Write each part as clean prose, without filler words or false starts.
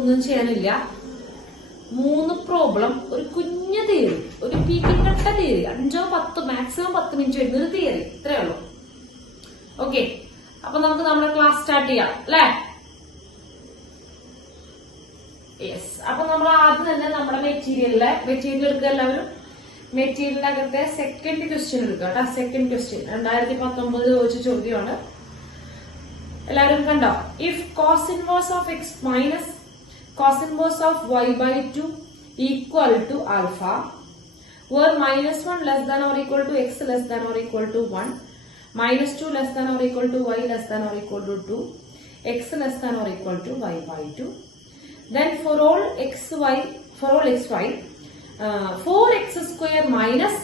ഒന്നും ചെയ്യാനില്ല. 3 പ്രോബ്ലം, ഒരു കുഞ്ഞു തിയറി, ഒരു പീക്കിക്കട്ട തിയറി, 5-10 മാക്സിമം 10 മിനിറ്റ് വരുന്ന ഒരു തിയറി, ഇത്രയേ ഉള്ളൂ. ഓക്കെ, അപ്പൊ നമുക്ക് നമ്മുടെ ക്ലാസ് സ്റ്റാർട്ട് ചെയ്യാം അല്ലേ? യെസ്. അപ്പൊ നമ്മൾ ആദ്യം തന്നെ നമ്മുടെ മെറ്റീരിയൽ എടുക്കുക. എല്ലാവരും മെറ്റീരിയലിനകത്തെ സെക്കൻഡ് ക്വസ്റ്റ്യൻ എടുക്കുക കേട്ടോ. സെക്കൻഡ് ക്വസ്റ്റ്യൻ 2019 ചോദിച്ച ചോദ്യമാണ്. എല്ലാവരും കണ്ടോ? If cos inverse of x minus cos inverse of y by 2 equal to alpha, where -1 less than or equal to x less than or equal to 1, -2 less than or equal to y less than or equal to 2, x less than or equal to y by 2. Then for all xy, 4x square minus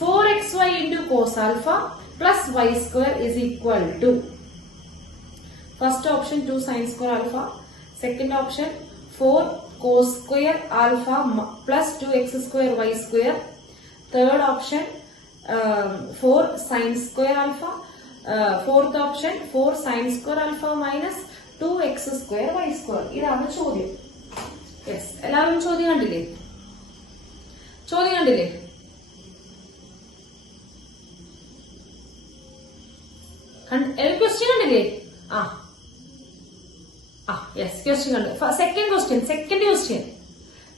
4xy into cos alpha plus y square is equal to, first option 2 sin square alpha, second option 4 cos square alpha plus 2x square y square, third option 4 sin square alpha, fourth option 4 sin square alpha minus 2x square y square. ഇതാണ് ചോദ്യം. Yes, എല്ലാവരും ചോദ്യം കണ്ടില്ലേ? Question കണ്ടില്ലേ? Yes, question കണ്ടു. Second question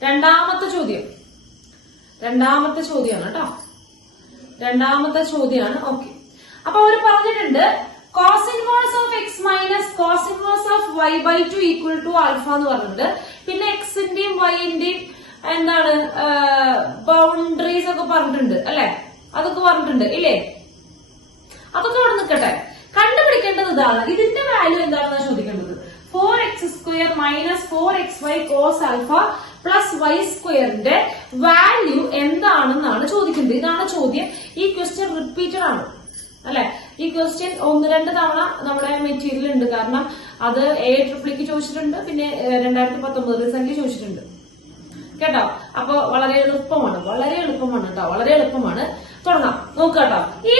രണ്ടാമത്തെ ചോദ്യമാണ് കേട്ടോ. രണ്ടാമത്തെ ചോദ്യമാണ്. ഓക്കെ, അപ്പൊ അവര് പറഞ്ഞിട്ടുണ്ട് cos inverse of x minus cos inverse of y by 2 equal to alpha എന്ന് പറഞ്ഞിട്ടുണ്ട്. പിന്നെ എക്സിന്റെയും വൈന്റെയും എന്താണ് ബൗണ്ടറീസ് ഒക്കെ പറഞ്ഞിട്ടുണ്ട് അല്ലെ? അതൊക്കെ പറഞ്ഞിട്ടുണ്ട് ഇല്ലേ? അതൊക്കെ ഇവിടെ നിൽക്കട്ടെ. കണ്ടുപിടിക്കേണ്ടത് ഇതാണ്. ഇതിന്റെ വാല്യൂ എന്താണെന്ന് ചോദിക്കേണ്ടത്. 4x square minus 4xy cos alpha plus y സ്ക്വയറിന്റെ വാല്യൂ എന്താണെന്നാണ് ചോദിക്കുന്നത്. ഇതാണ് ചോദ്യം. ഈ ക്വസ്റ്റ്യൻ റിപ്പീറ്റഡ് ആണ് അല്ലെ? ഈ ക്വസ്റ്റ്യൻ 1-2 തവണ നമ്മുടെ മെറ്റീരിയൽ ഉണ്ട്. കാരണം അത് AAAക്ക് ചോദിച്ചിട്ടുണ്ട്, പിന്നെ 2019 റീസെന്റ് ചോദിച്ചിട്ടുണ്ട് കേട്ടോ. അപ്പൊ വളരെ എളുപ്പമാണ് കേട്ടോ. വളരെ എളുപ്പമാണ്. തുടങ്ങാം. നോക്കാട്ടോ, ഈ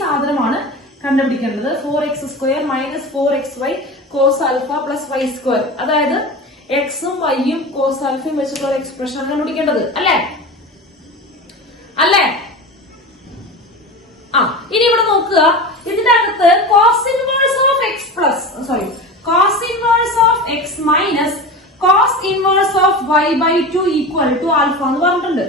സാധനമാണ് കണ്ടുപിടിക്കേണ്ടത്. 4x square minus 4xy cos alpha plus y square, അതായത് എക്സും വൈയും കോസ് ആൽഫയും വെച്ചിട്ടുള്ള എക്സ്പ്രഷൻ ആണ് കണ്ടുപിടിക്കേണ്ടത് അല്ലേ? ഇനി ഇവിടെ നോക്കുക. ഇതിന്റെ അകത്ത് cos inverse of x minus cos inverse of y by 2 equal to alpha എന്ന് പറഞ്ഞിട്ടുണ്ട്.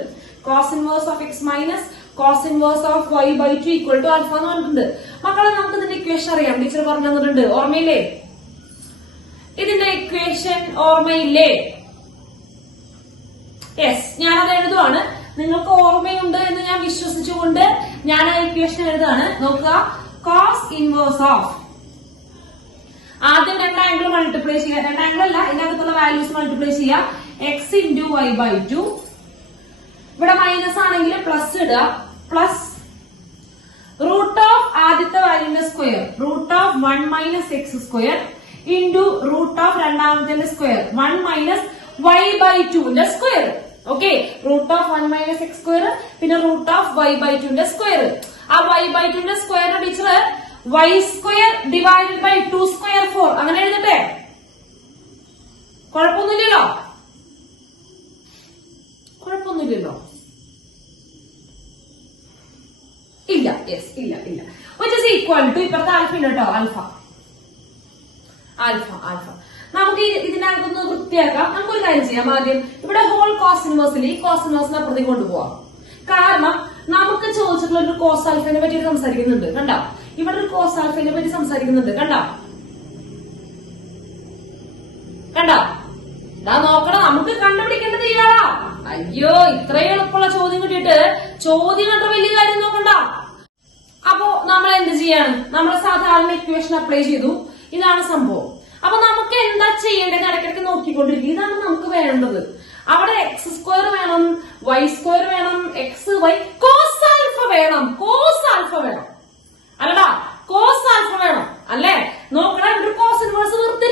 Cos inverse of x minus cos inverse of y by 2 equal to alpha എന്ന് പറഞ്ഞിട്ടുണ്ട്. മക്കളെ, നമുക്ക് ഇതിന്റെ ഇക്വേഷൻ അറിയാം. ടീച്ചർ പറഞ്ഞു തന്നിട്ടുണ്ട്. ഓർമ്മയില്ലേ? ഇതിന്റെ ഇക്വേഷൻ ഓർമ്മയില്ലേ? യെസ്, ഞാനത് എഴുതുവാണ്. നിങ്ങൾക്ക് ഓർമ്മയുണ്ട് എന്ന് ഞാൻ വിശ്വസിച്ചുകൊണ്ട് ഞാൻ ആ ഇക്വേഷൻ എഴുതാണ്. നോക്കുക, കോസ് ഇൻവേഴ്സ് ഓഫ്, ആദ്യം 2 ആംഗിൾ മൾട്ടിപ്ലൈ ചെയ്യുക. 2 ആംഗിൾ അല്ല, ഇതിനകത്തുള്ള വാല്യൂസ് മൾട്ടിപ്ലൈ ചെയ്യുക. എക്സ് ഇൻറ്റു വൈ ബൈ 2, ഇവിടെ മൈനസ് ആണെങ്കിൽ പ്ലസ് ഇടുക, പ്ലസ് റൂട്ട് ഓഫ് ആദ്യത്തെ വാല്യൂന്റെ square, root of 1 minus x square into root of രണ്ടാമത്തെ സ്ക്വയർ 1 മൈനസ് വൈ ബൈ 2ന്റെ square. Okay, root of 1 minus x square പിന്നെ root of y by 2ന്റെ square. ആ വൈ ബൈ 2ന്റെ square teacher y square divided by 2 square 4 അങ്ങനെ എഴുതട്ടെ? കുഴപ്പമൊന്നുമില്ലല്ലോ? ഇല്ല. യെസ്, ഇല്ല. വിച്ച് ഈസ് ഈക്വൽ ടു, ഇപ്പുറത്തെ ആൽഫ ഉണ്ട് കേട്ടോ. ആൽഫ നമുക്ക് ഇതിനകത്തൊന്ന് വൃത്തിയാക്കാം. നമുക്കൊരു കാര്യം ചെയ്യാം. ആദ്യം ഇവിടെ ഹോൾ കോസ് ഇൻവേഴ്സിൽ ഈ കോസ് ഇൻവേഴ്സിനെ അപ്പുറത്തേക്ക് കൊണ്ടുപോവാം. കാരണം നമുക്ക് ചോദിച്ചിട്ടുള്ള ഒരു കോസ് ആൽഫിനെ പറ്റി സംസാരിക്കുന്നുണ്ട്. കണ്ടോ? ഇവിടെ ഒരു കോസ് ആൽഫിനെ പറ്റി സംസാരിക്കുന്നുണ്ട്. കണ്ടോ? നോക്കണം. നമുക്ക് കണ്ടുപിടിക്കേണ്ടത് ഇയാളാ. അയ്യോ, ഇത്രയും എളുപ്പമുള്ള ചോദ്യം കിട്ടിയിട്ട് ചോദ്യം കണ്ട വലിയ കാര്യം നോക്കണ്ട. അപ്പോ നമ്മൾ എന്ത് ചെയ്യാണ്? നമ്മൾ സാധാരണ ഇക്വേഷൻ അപ്ലൈ ചെയ്തു. ഇതാണ് സംഭവം. അപ്പൊ നമുക്ക് എന്താ ചെയ്യേണ്ടത്? ഇടയ്ക്കിടയ്ക്ക് നോക്കിക്കൊണ്ടിരിക്കും. ഇതാണ് നമുക്ക് വേണ്ടത്. അവിടെ എക്സ് സ്ക്വയർ വേണം, വൈ സ്ക്വയർ വേണം, എക്സ് വൈ കോസ് ആൽഫ വേണം. അല്ലടാ, കോസ് ആൽഫ വേണം അല്ലേ? നോക്കണം, ഇവിടെ കോസ് ഇൻവേഴ്സ് വെറുതെ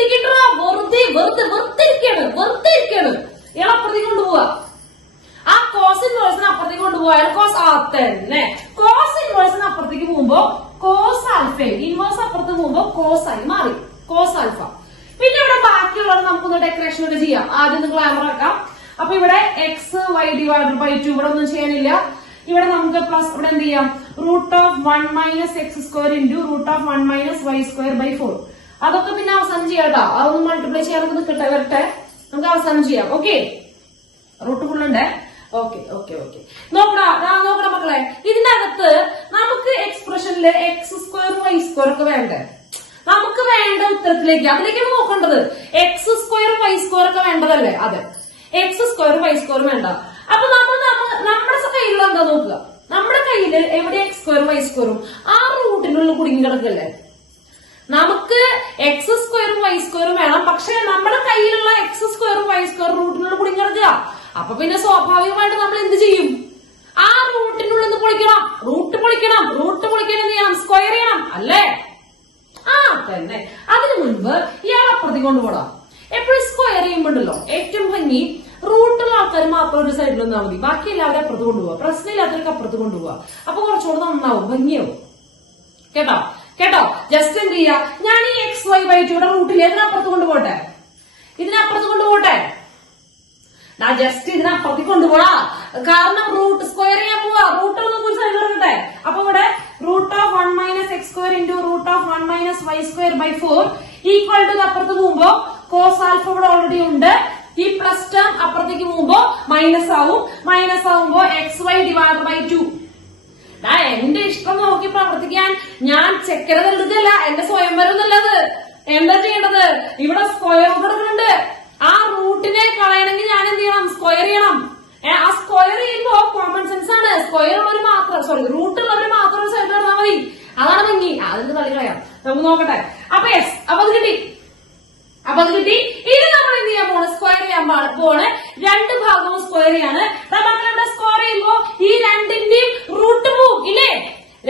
ഇയാൾ അപ്പുറത്തേക്ക് കൊണ്ടുപോവാ. ആ കോസ് ഇൻവേഴ്സിന് അപ്പുറത്തേക്ക് കൊണ്ടുപോയാൽ കോസ് തന്നെ. കോസ് ഇൻവേഴ്സിന് അപ്പുറത്തേക്ക് പോകുമ്പോ കോസ് ആൽഫ, ഇൻവേഴ്സ് അപ്പുറത്ത് പോകുമ്പോ കോസ് ആയി മാറി, കോസ് ആൽഫ. പിന്നെ ഇവിടെ ബാക്കിയുള്ളത് നമുക്കൊന്ന് ഡെക്കറേഷൻ ഒക്കെ ചെയ്യാം. ആദ്യം ഒന്ന് ഗ്ലാമർ ആക്കാം. അപ്പൊ ഇവിടെ എക്സ് വൈ ഡിവൈഡഡ് ബൈ 2 ഇവിടെ ഒന്നും ചെയ്യാനില്ല. ഇവിടെ നമുക്ക് പ്ലസ് ഇവിടെ എന്ത് ചെയ്യാം, √1 - x² ഇൻറ്റു √1 - y² / 4. അതൊക്കെ പിന്നെ അവസാനം ചെയ്യാം കേട്ടോ. അതൊന്നും മൾട്ടിപ്ലൈ ചെയ്യാനൊക്കെ നിൽക്കട്ടെ, വരട്ടെ, നമുക്ക് അവസാനം ചെയ്യാം. ഓക്കെ, റൂട്ട് ഫുള്ളുണ്ട്. ഓക്കെ ഓക്കെ ഓക്കെ, നോക്കണം മക്കളെ. ഇതിനകത്ത് നമുക്ക് എക്സ്പ്രഷനില് x² y² ഒക്കെ വേണ്ടേ? നമുക്ക് വേണ്ട ഉത്തരത്തിലേക്ക് അതിലേക്കാണ് നോക്കേണ്ടത്. x² y² ഒക്കെ വേണ്ടതല്ലേ? അതെ, x² y² വേണ്ട. അപ്പൊ നമ്മുടെ കയ്യിലുള്ള എന്താ നോക്കുക, നമ്മുടെ കയ്യില് എവിടെ x² y² ആ റൂട്ടിനുള്ള കുടുങ്ങി കിടക്കല്ലേ. നമുക്ക് x² y² വേണം, പക്ഷെ നമ്മുടെ കയ്യിലുള്ള x² y² റൂട്ടിനുള്ള കുടുങ്ങി കിടക്കുക. അപ്പൊ പിന്നെ സ്വാഭാവികമായിട്ട് നമ്മൾ എന്ത് ചെയ്യും, ആ റൂട്ടിനുള്ളിൽ നിന്ന് പൊളിക്കണം. റൂട്ട് പൊളിക്കാൻ എന്ത് ചെയ്യണം, സ്ക്വയർ ചെയ്യണം അല്ലേ? ആ തന്നെ. അതിനു മുൻപ് ഇയാൾ അപ്പുറത്തേക്ക് കൊണ്ടുപോടാം. എപ്പോഴും സ്ക്വയർ ചെയ്യുമ്പോണ്ടല്ലോ ഏറ്റവും ഭംഗി റൂട്ടുള്ള ആൾക്കാർ മാത്രം ഒരു സൈഡിൽ നിന്നാൽ മതി, ബാക്കി എല്ലാവരും അപ്പുറത്ത് കൊണ്ടുപോവാ. പ്രശ്നമില്ലാത്തവർക്ക് അപ്പുറത്ത് കൊണ്ടുപോവാ. അപ്പൊ കുറച്ചുകൂടെ നന്നാവും, ഭംഗിയാവും. കേട്ടോ ജസ്റ്റ് എന്ത് ചെയ്യാ, ഞാൻ ഈ xy/2 റൂട്ടിൽ ഇതിനപ്പുറത്ത് കൊണ്ടുപോട്ടെ, ജസ്റ്റ് ഇതിനപ്പുറത്തേക്ക് കൊണ്ടുപോടാ. കാരണം റൂട്ട് സ്ക്വയർ ചെയ്യാൻ പോവാ, റൂട്ടുള്ള ഒരു സൈഡിൽ എടുക്കട്ടെ. അപ്പൊ ഇവിടെ √1 - x² into √1 - y² / 4 equal to അപ്പുറത്ത് പോകുമ്പോ കോസ് ആൽഫ ഇവിടെ ഓൾറെഡി ഉണ്ട്. ഈ പ്ലസ് ടേം അപ്പുറത്തേക്ക് പോകുമ്പോ മൈനസ് ആവും. മൈനസ് ആവുമ്പോ xy ഡിവൈഡ് ബൈ 2. എന്റെ ഇഷ്ടം നോക്കി പ്രവർത്തിക്കാൻ ഞാൻ ചെക്കര എടുക്കല്ല, എന്റെ സ്വയംവരം നല്ലത്. എന്താ ചെയ്യേണ്ടത്, ഇവിടെ സ്ക്വയർ റൂട്ട് എടുക്കുന്നുണ്ട്. ആ റൂട്ടിനെ കളയണമെങ്കിൽ ഞാൻ എന്ത് ചെയ്യണം, സ്ക്വയർ ചെയ്യണം. ആ സ്ക്വയർ ചെയ്യുമ്പോ കോമൺ സെൻസ് ആണ്. സ്ക്വയർ ഉള്ളവർ മാത്രം റൂട്ടുള്ളവർ മാത്രം ഒരു സൈഡിൽ ഇടാൻ മതി. അതാണ് ഭംഗി. അതിന് കളി കളയാം, നമുക്ക് നോക്കട്ടെ. അപ്പൊ യെസ്, അപ്പൊ അത് കിട്ടി. ഇനി നമ്മൾ എന്ത് ചെയ്യാൻ പോണ്, സ്ക്വയർ ചെയ്യാൻ പോണ്. രണ്ട് ഭാഗവും സ്ക്വയർ ചെയ്യാണ്. നമ്മളിവിടെ സ്ക്വയർ ചെയ്യുമ്പോ ഈ രണ്ടിന്റെയും റൂട്ട് പോവും ഇല്ലേ?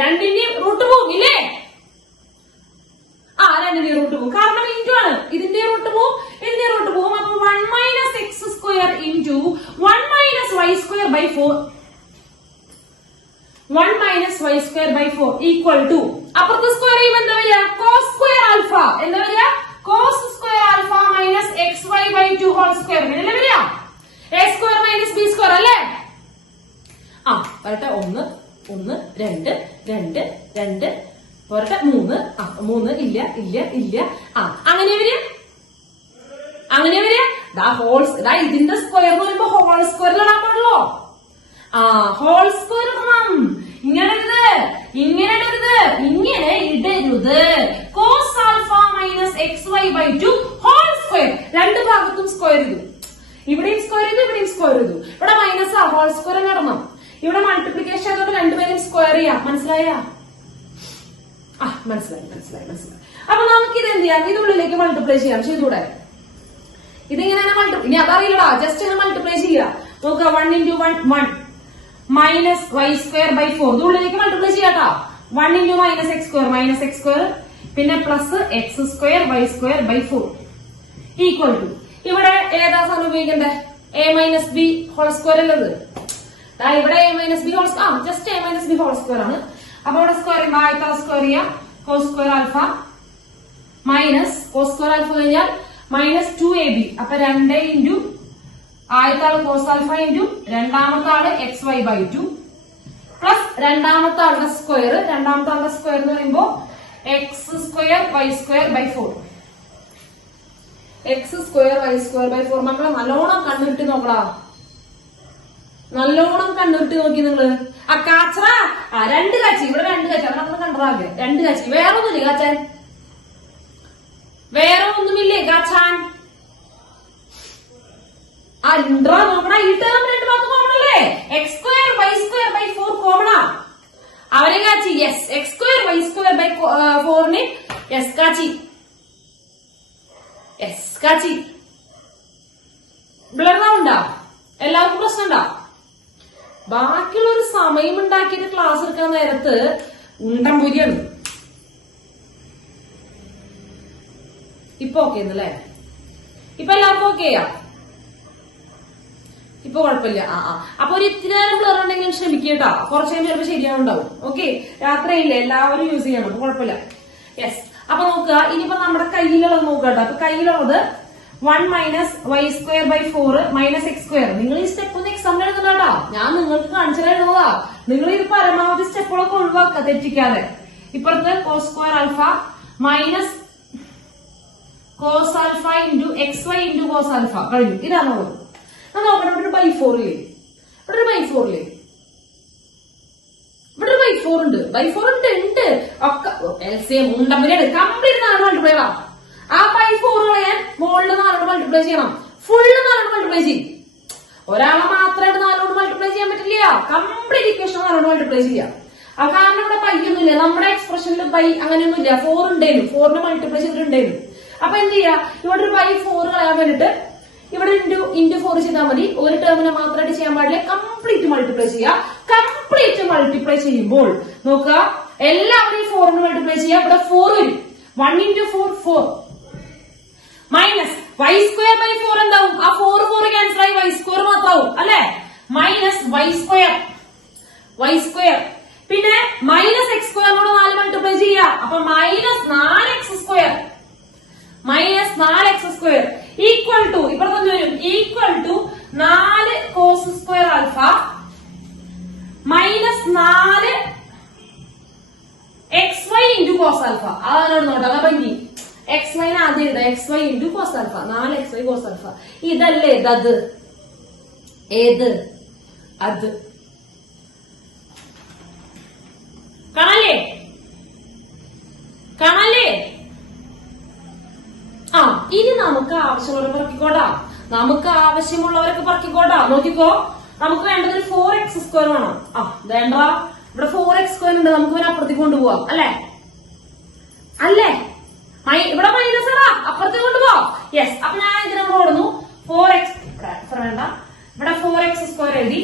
രണ്ടിന്റെയും റൂട്ട് പോവും. കാരണം ഇൻറ്റു ആണ്. ഇതിന്റെ റൂട്ട് പോവും, ഇതിന്റെ റൂട്ട് പോവും. അപ്പൊ 1 - x² into 1 - y² / 4 1 - y² / 4 equal to അപ്പുറത്ത് സ്ക്വയർ ചെയ്യുമ്പോൾ എന്താ വരിക, cos² ആൽഫ. എന്താ വരിക, cos² alpha minus xy/2 whole square. ഇങ്ങനെ വരിക a² - b² അല്ലേ? വരട്ടെ. 1 1 2 2 2 വരട്ടെ. 3 3 ഇല്ല. അങ്ങനെ വരിക. ഇതിന്റെ സ്ക്വയർ എന്ന് പറയുമ്പോ ഹോൾ സ്ക്വയറിൽ ഇടാൻ പാടുള്ളൂ. ഹോൾ സ്ക്വയർ ഇടണം. ഇങ്ങനെ ഇടരുത്. Cos alpha minus xy/2 whole square. രണ്ട് ഭാഗത്തും സ്ക്വയർ ചെയ്തു. ഇവിടെയും സ്ക്വയർ ചെയ്തു. ഇവിടെ മൈനസ് ഹോൾ സ്ക്വയർ ഇടണം. ഇവിടെ മൾട്ടിപ്ലിക്കേഷൻ ആയതുകൊണ്ട് രണ്ടുപേരും സ്ക്വയർ ചെയ്യാം. മനസ്സിലായി. അപ്പൊ നമുക്ക് ഇത് എന്ത് ചെയ്യാം, ഇതുള്ളിലേക്ക് മൾട്ടിപ്ലൈ ചെയ്യാം. ചെയ്തൂടെ? ഇതിങ്ങനെ മൾട്ടിപ്ലൈ, ഇനി അതറിയില്ലടാ, ജസ്റ്റ് ഇങ്ങനെ മൾട്ടിപ്ലൈ ചെയ്യാം. നോക്കുക, 1 × 1 1 മൈനസ് y² / 4 ഇതുള്ളിലേക്ക് മൾട്ടിപ്ലൈ ചെയ്യാട്ടോ. 1 × -x², പിന്നെ plus x² y² / 4 equal to ഇവിടെ ഏതാ സാധനം ഉപയോഗിക്കണ്ടേ, a - b ഹോൾ സ്ക്വയർ അല്ലത്. ഇവിടെ a - b whole just a - b whole square ആണ്. അപ്പൊ ഇവിടെ സ്ക്വയർ ആദ്യത്തെ സ്ക്വയർ ചെയ്യാം. cos² alpha minus cos² alpha കഴിഞ്ഞാൽ മൈനസ് 2ab. അപ്പൊ 2 ഇൻറ്റു ആദ്യത്തെ ആള് കോസ് ആൽഫ ഇൻറ്റു രണ്ടാമത്തെ ആള് xy/2 പ്ലസ് രണ്ടാമത്തെ ആളുടെ സ്ക്വയർ. രണ്ടാമത്തെ ആളുടെ സ്ക്വയർ എന്ന് പറയുമ്പോ x² y² / 4 x² y² / 4. മക്കളെ നല്ലോണം കണ്ണുരുട്ടി നോക്കടാ, നോക്കി നിങ്ങള്. കാച്ചറ രണ്ട് കാച്ചി, ഇവിടെ രണ്ട് കാച്ചി, അവിടെ നമ്മൾ കണ്ടതാകെ രണ്ട് കാച്ചി. വേറെ ഒന്നുമില്ലേ കാച്ചാൻ? വേറെ ഒന്നുമില്ലേ കാച്ചാൻ? നോക്കണ. ഈ ടേം രണ്ട് ഭാഗത്ത് കോമൺ അല്ലേ? x² y² / 4 കോമണാ. അവരെ കാച്ചി. യെസ്, x² y² / 4 യെസ് കാച്ചി. ബ്ലറാവുണ്ടാ? എല്ലാവർക്കും പ്രശ്നമുണ്ടാ? ബാക്കിയുള്ള ഒരു സമയം ഉണ്ടാക്കിയിട്ട് ക്ലാസ് എടുക്കാൻ നേരത്ത് ഉണ്ടംപുരിയാണ്. ഇപ്പൊ ഓക്കെ എന്നല്ലേ? ഇപ്പൊ എല്ലാവർക്കും ഓക്കെയാ? ഇപ്പൊ കുഴപ്പമില്ല. അപ്പൊ ഒരു ഇത്തിരി നേരം ബ്ലർ ഉണ്ടെങ്കിൽ ശ്രമിക്കട്ടോ. കുറച്ചു കഴിയുമ്പോൾ ചിലപ്പോൾ ശരിയാവുണ്ടാവും. ഓക്കെ, രാത്രിയില്ലേ, എല്ലാവരും യൂസ് ചെയ്യണം. അപ്പൊ കുഴപ്പമില്ല. യെസ്. അപ്പൊ നോക്കുക, ഇനിയിപ്പോ നമ്മുടെ കയ്യിലുള്ളത് നോക്കട്ടോ. അപ്പൊ കയ്യിലുള്ളത് 1 minus y square by 4 minus x square. നിങ്ങൾ ഈ സ്റ്റെപ്പ് ഒന്ന് എക്സാമിൽ എഴുതുന്നതാ, ഞാൻ നിങ്ങൾക്ക് കാണിച്ചു തരുന്നതാ. നിങ്ങൾ ഇത് പരമാവധി സ്റ്റെപ്പുകളൊക്കെ ഒഴിവാക്കുക തെറ്റിക്കാതെ. ഇപ്പുറത്ത് cos square alpha minus cos alpha into x y into cos alpha കഴിഞ്ഞു. ഇതാണുള്ളത്. നോക്കണം, ഇവിടെ ഒരു ബൈ 4 ഇല്ലേ, ഇവിടെ ഒരു ബൈ 4 ഇല്ലേ, ഇവിടെ ബൈ 4 ഉണ്ട്, ബൈ 4 ഉണ്ട് ഒക്കെ എൽസിഎം ഉണ്ടമ്പര് കംപ്ലീറ്റ് 4 മൾട്ടിപ്ലൈ ചെയ്യാം. ആ ബൈ 4 കളയാൻ മുകളിൽ 4 മൾട്ടിപ്ലൈ ചെയ്യണം, ഫുള്ള് 4 മൾട്ടിപ്ലൈ ചെയ്യും. ഒരാളെ മാത്രമായിട്ട് 4 മൾട്ടിപ്ലൈ ചെയ്യാൻ പറ്റില്ല, കംപ്ലീറ്റ് ഇക്വേഷൻ 4 മൾട്ടിപ്ലൈ ചെയ്യാം. ആ കാരണം ഇവിടെ ബൈ ഒന്നുമില്ല, നമ്മുടെ എക്സ്പ്രഷനിൽ ബൈ അങ്ങനെയൊന്നുമില്ല, 4 ഉണ്ടേലും 4 മൾട്ടിപ്ലൈ ചെയ്തിട്ടുണ്ടേലും. അപ്പൊ എന്ത് ചെയ്യാ, ഇവിടെ ഒരു ബൈ 4 കളയാൻ വേണ്ടിട്ട് ഇവിടെ ഇൻറ്റു 4 ചെയ്താൽ മതി. ഒരു ടേമിനെ മാത്രമായിട്ട് ചെയ്യാൻ പാടില്ല, കംപ്ലീറ്റ് മൾട്ടിപ്ലൈ ചെയ്യുക. കംപ്ലീറ്റ് മൾട്ടിപ്ലൈ ചെയ്യുമ്പോൾ നോക്കുക, എല്ലാവരും 4 മൾട്ടിപ്ലൈ ചെയ്യുക. ഇവിടെ 4 വരും, 1 into 4 4 minus y square by 4 എന്താവും, ആ 4 ക്യാൻസൽ ആയി വൈ സ്ക്വയർ മാത്രമാവും അല്ലെ, മൈനസ് വൈ സ്ക്വയർ പിന്നെ മൈനസ് എക്സ് സ്ക്വയറിനോട് 4 മൾട്ടിപ്ലൈ ചെയ്യുക. അപ്പൊ minus 4x square equal to ഇപ്പുറത്ത് വരും, equal to 4 cos square alpha minus 4 x y into cos alpha. അതാണ് നോട്ട്, അതാ ഭംഗി. എക്സ് വൈ ആദ്യം എഴുതാം, x y into cos alpha, 4xy cos alpha. ഇതല്ലേ ഇത്, ഏത് അത് കാണല്ലേ. ആ ഇനി നമുക്ക് ആവശ്യമുള്ളവരെ പറക്കിക്കോടാ, നോക്കിക്കോ. നമുക്ക് വേണ്ടത് 4x സ്ക്വയർ വേണം. വേണ്ട, ഇവിടെ 4x സ്ക്വയർ ഉണ്ട്, നമുക്ക് പിന്നെ അപ്പുറത്തേക്ക് കൊണ്ടുപോവാം അല്ലേ, ഇവിടെ മൈനസ് ആടാ, അപ്പുറത്തേക്ക് കൊണ്ടുപോവാം. യെസ്, അപ്പൊ ഞാൻ ഇതിനോട് ഓടുന്നു 4x വേണ്ട, ഇവിടെ 4x സ്ക്വയർ എഴുതി.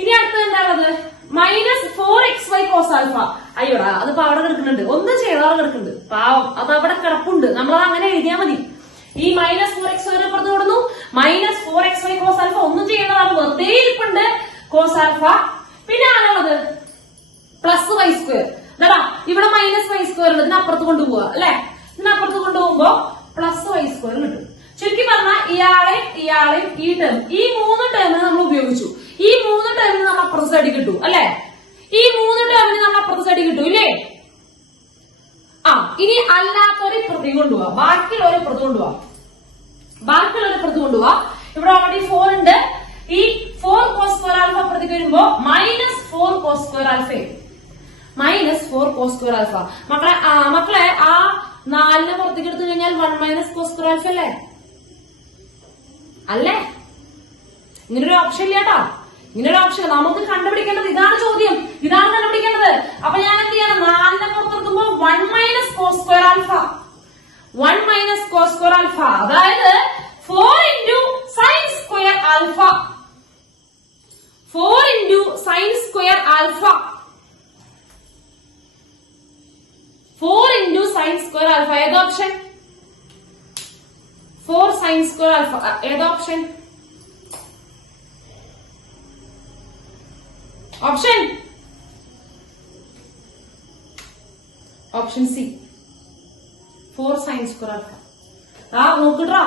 ഇനി അടുത്തത് എന്താണത്, മൈനസ് 4xy കോസ് ആൽഫ. അയ്യോടാ, അതിപ്പോ അവിടെ കിടക്കുന്നുണ്ട്, ഒന്നും ചെയ്താൽ കിടക്കുന്നുണ്ട് പാവം, അത് അവിടെ കിടപ്പുണ്ട്, നമ്മളത് അങ്ങനെ എഴുതിയാൽ മതി. ഈ മൈനസ് 4xy പുറത്ത് കൊടുന്നു, മൈനസ് 4xy കോസ് ആൽഫ ഒന്നും ചെയ്യേണ്ടതാണ്, വെറുതെ ഇരിപ്പുണ്ട് കോസ് ആൽഫ. പിന്നെ ആണുള്ളത് പ്ലസ് വൈ സ്ക്വയർ. അതാ ഇവിടെ മൈനസ് വൈ സ്ക്വയർ ഉണ്ട്, ഇതിനപ്പുറത്ത് കൊണ്ടുപോവുക അല്ലെ, ഇതിനപ്പുറത്ത് കൊണ്ടുപോകുമ്പോ പ്ലസ് വൈ സ്ക്വയർ കിട്ടും. ചുരുക്കി പറഞ്ഞാൽ ഇയാളെയും ഈ ടേം, ഈ 3 ടേമിന് നമ്മൾ ഉപയോഗിച്ചു. ഈ 3 ടേമിന് നമ്മൾ അപ്പുറത്ത് സൈഡിൽ കിട്ടും അല്ലെ, ഈ 3 ടേമിന് നമ്മൾ അപ്പുറത്ത് സൈഡിൽ കിട്ടും ഇല്ലേ. ഇനി അല്ലാത്തവരെ ഇപ്പുറത്തേക്ക് കൊണ്ടുപോവാ, ബാക്കിയുള്ളവരെ ഇപ്പുറത്ത് കൊണ്ടുപോവാ. ഇവിടെ ഓൾറെഡി 4 ഉണ്ട്, ഈ 4 കോസ് സ്ക്വയർ ആൽഫ അപ്പുറത്തേക്ക് വരുമ്പോ മൈനസ് 4 കോസ് സ്ക്വയർ ആൽഫ, മക്കളെ ആ 4 പുറത്തേക്ക് എടുത്തു കഴിഞ്ഞാൽ 1 മൈനസ് കോസ് സ്ക്വയർ ആൽഫ അല്ലേ. ഇങ്ങനൊരു ഓപ്ഷൻ ഇല്ലാട്ടാ, ഇങ്ങനൊരു ഓപ്ഷൻ നമുക്ക് കണ്ടുപിടിക്കേണ്ടത്. ഇതാണ് ചോദ്യം, ഇതാണ് കണ്ടുപിടിക്കേണ്ടത്. അപ്പൊ ഞാൻ എന്ത് ചെയ്യണം, 4 പുറത്തെടുക്കുമ്പോ 1 minus cos square alpha, 1 minus cos square alpha, അതായത് 4 into sine square alpha, 4 into sine square alpha, 4 into sine square alpha. ഏത് ഓപ്ഷൻ? 4 sine square alpha. ഏത് option? Option C, 4 sine square alpha. നോക്കിട്ടാ,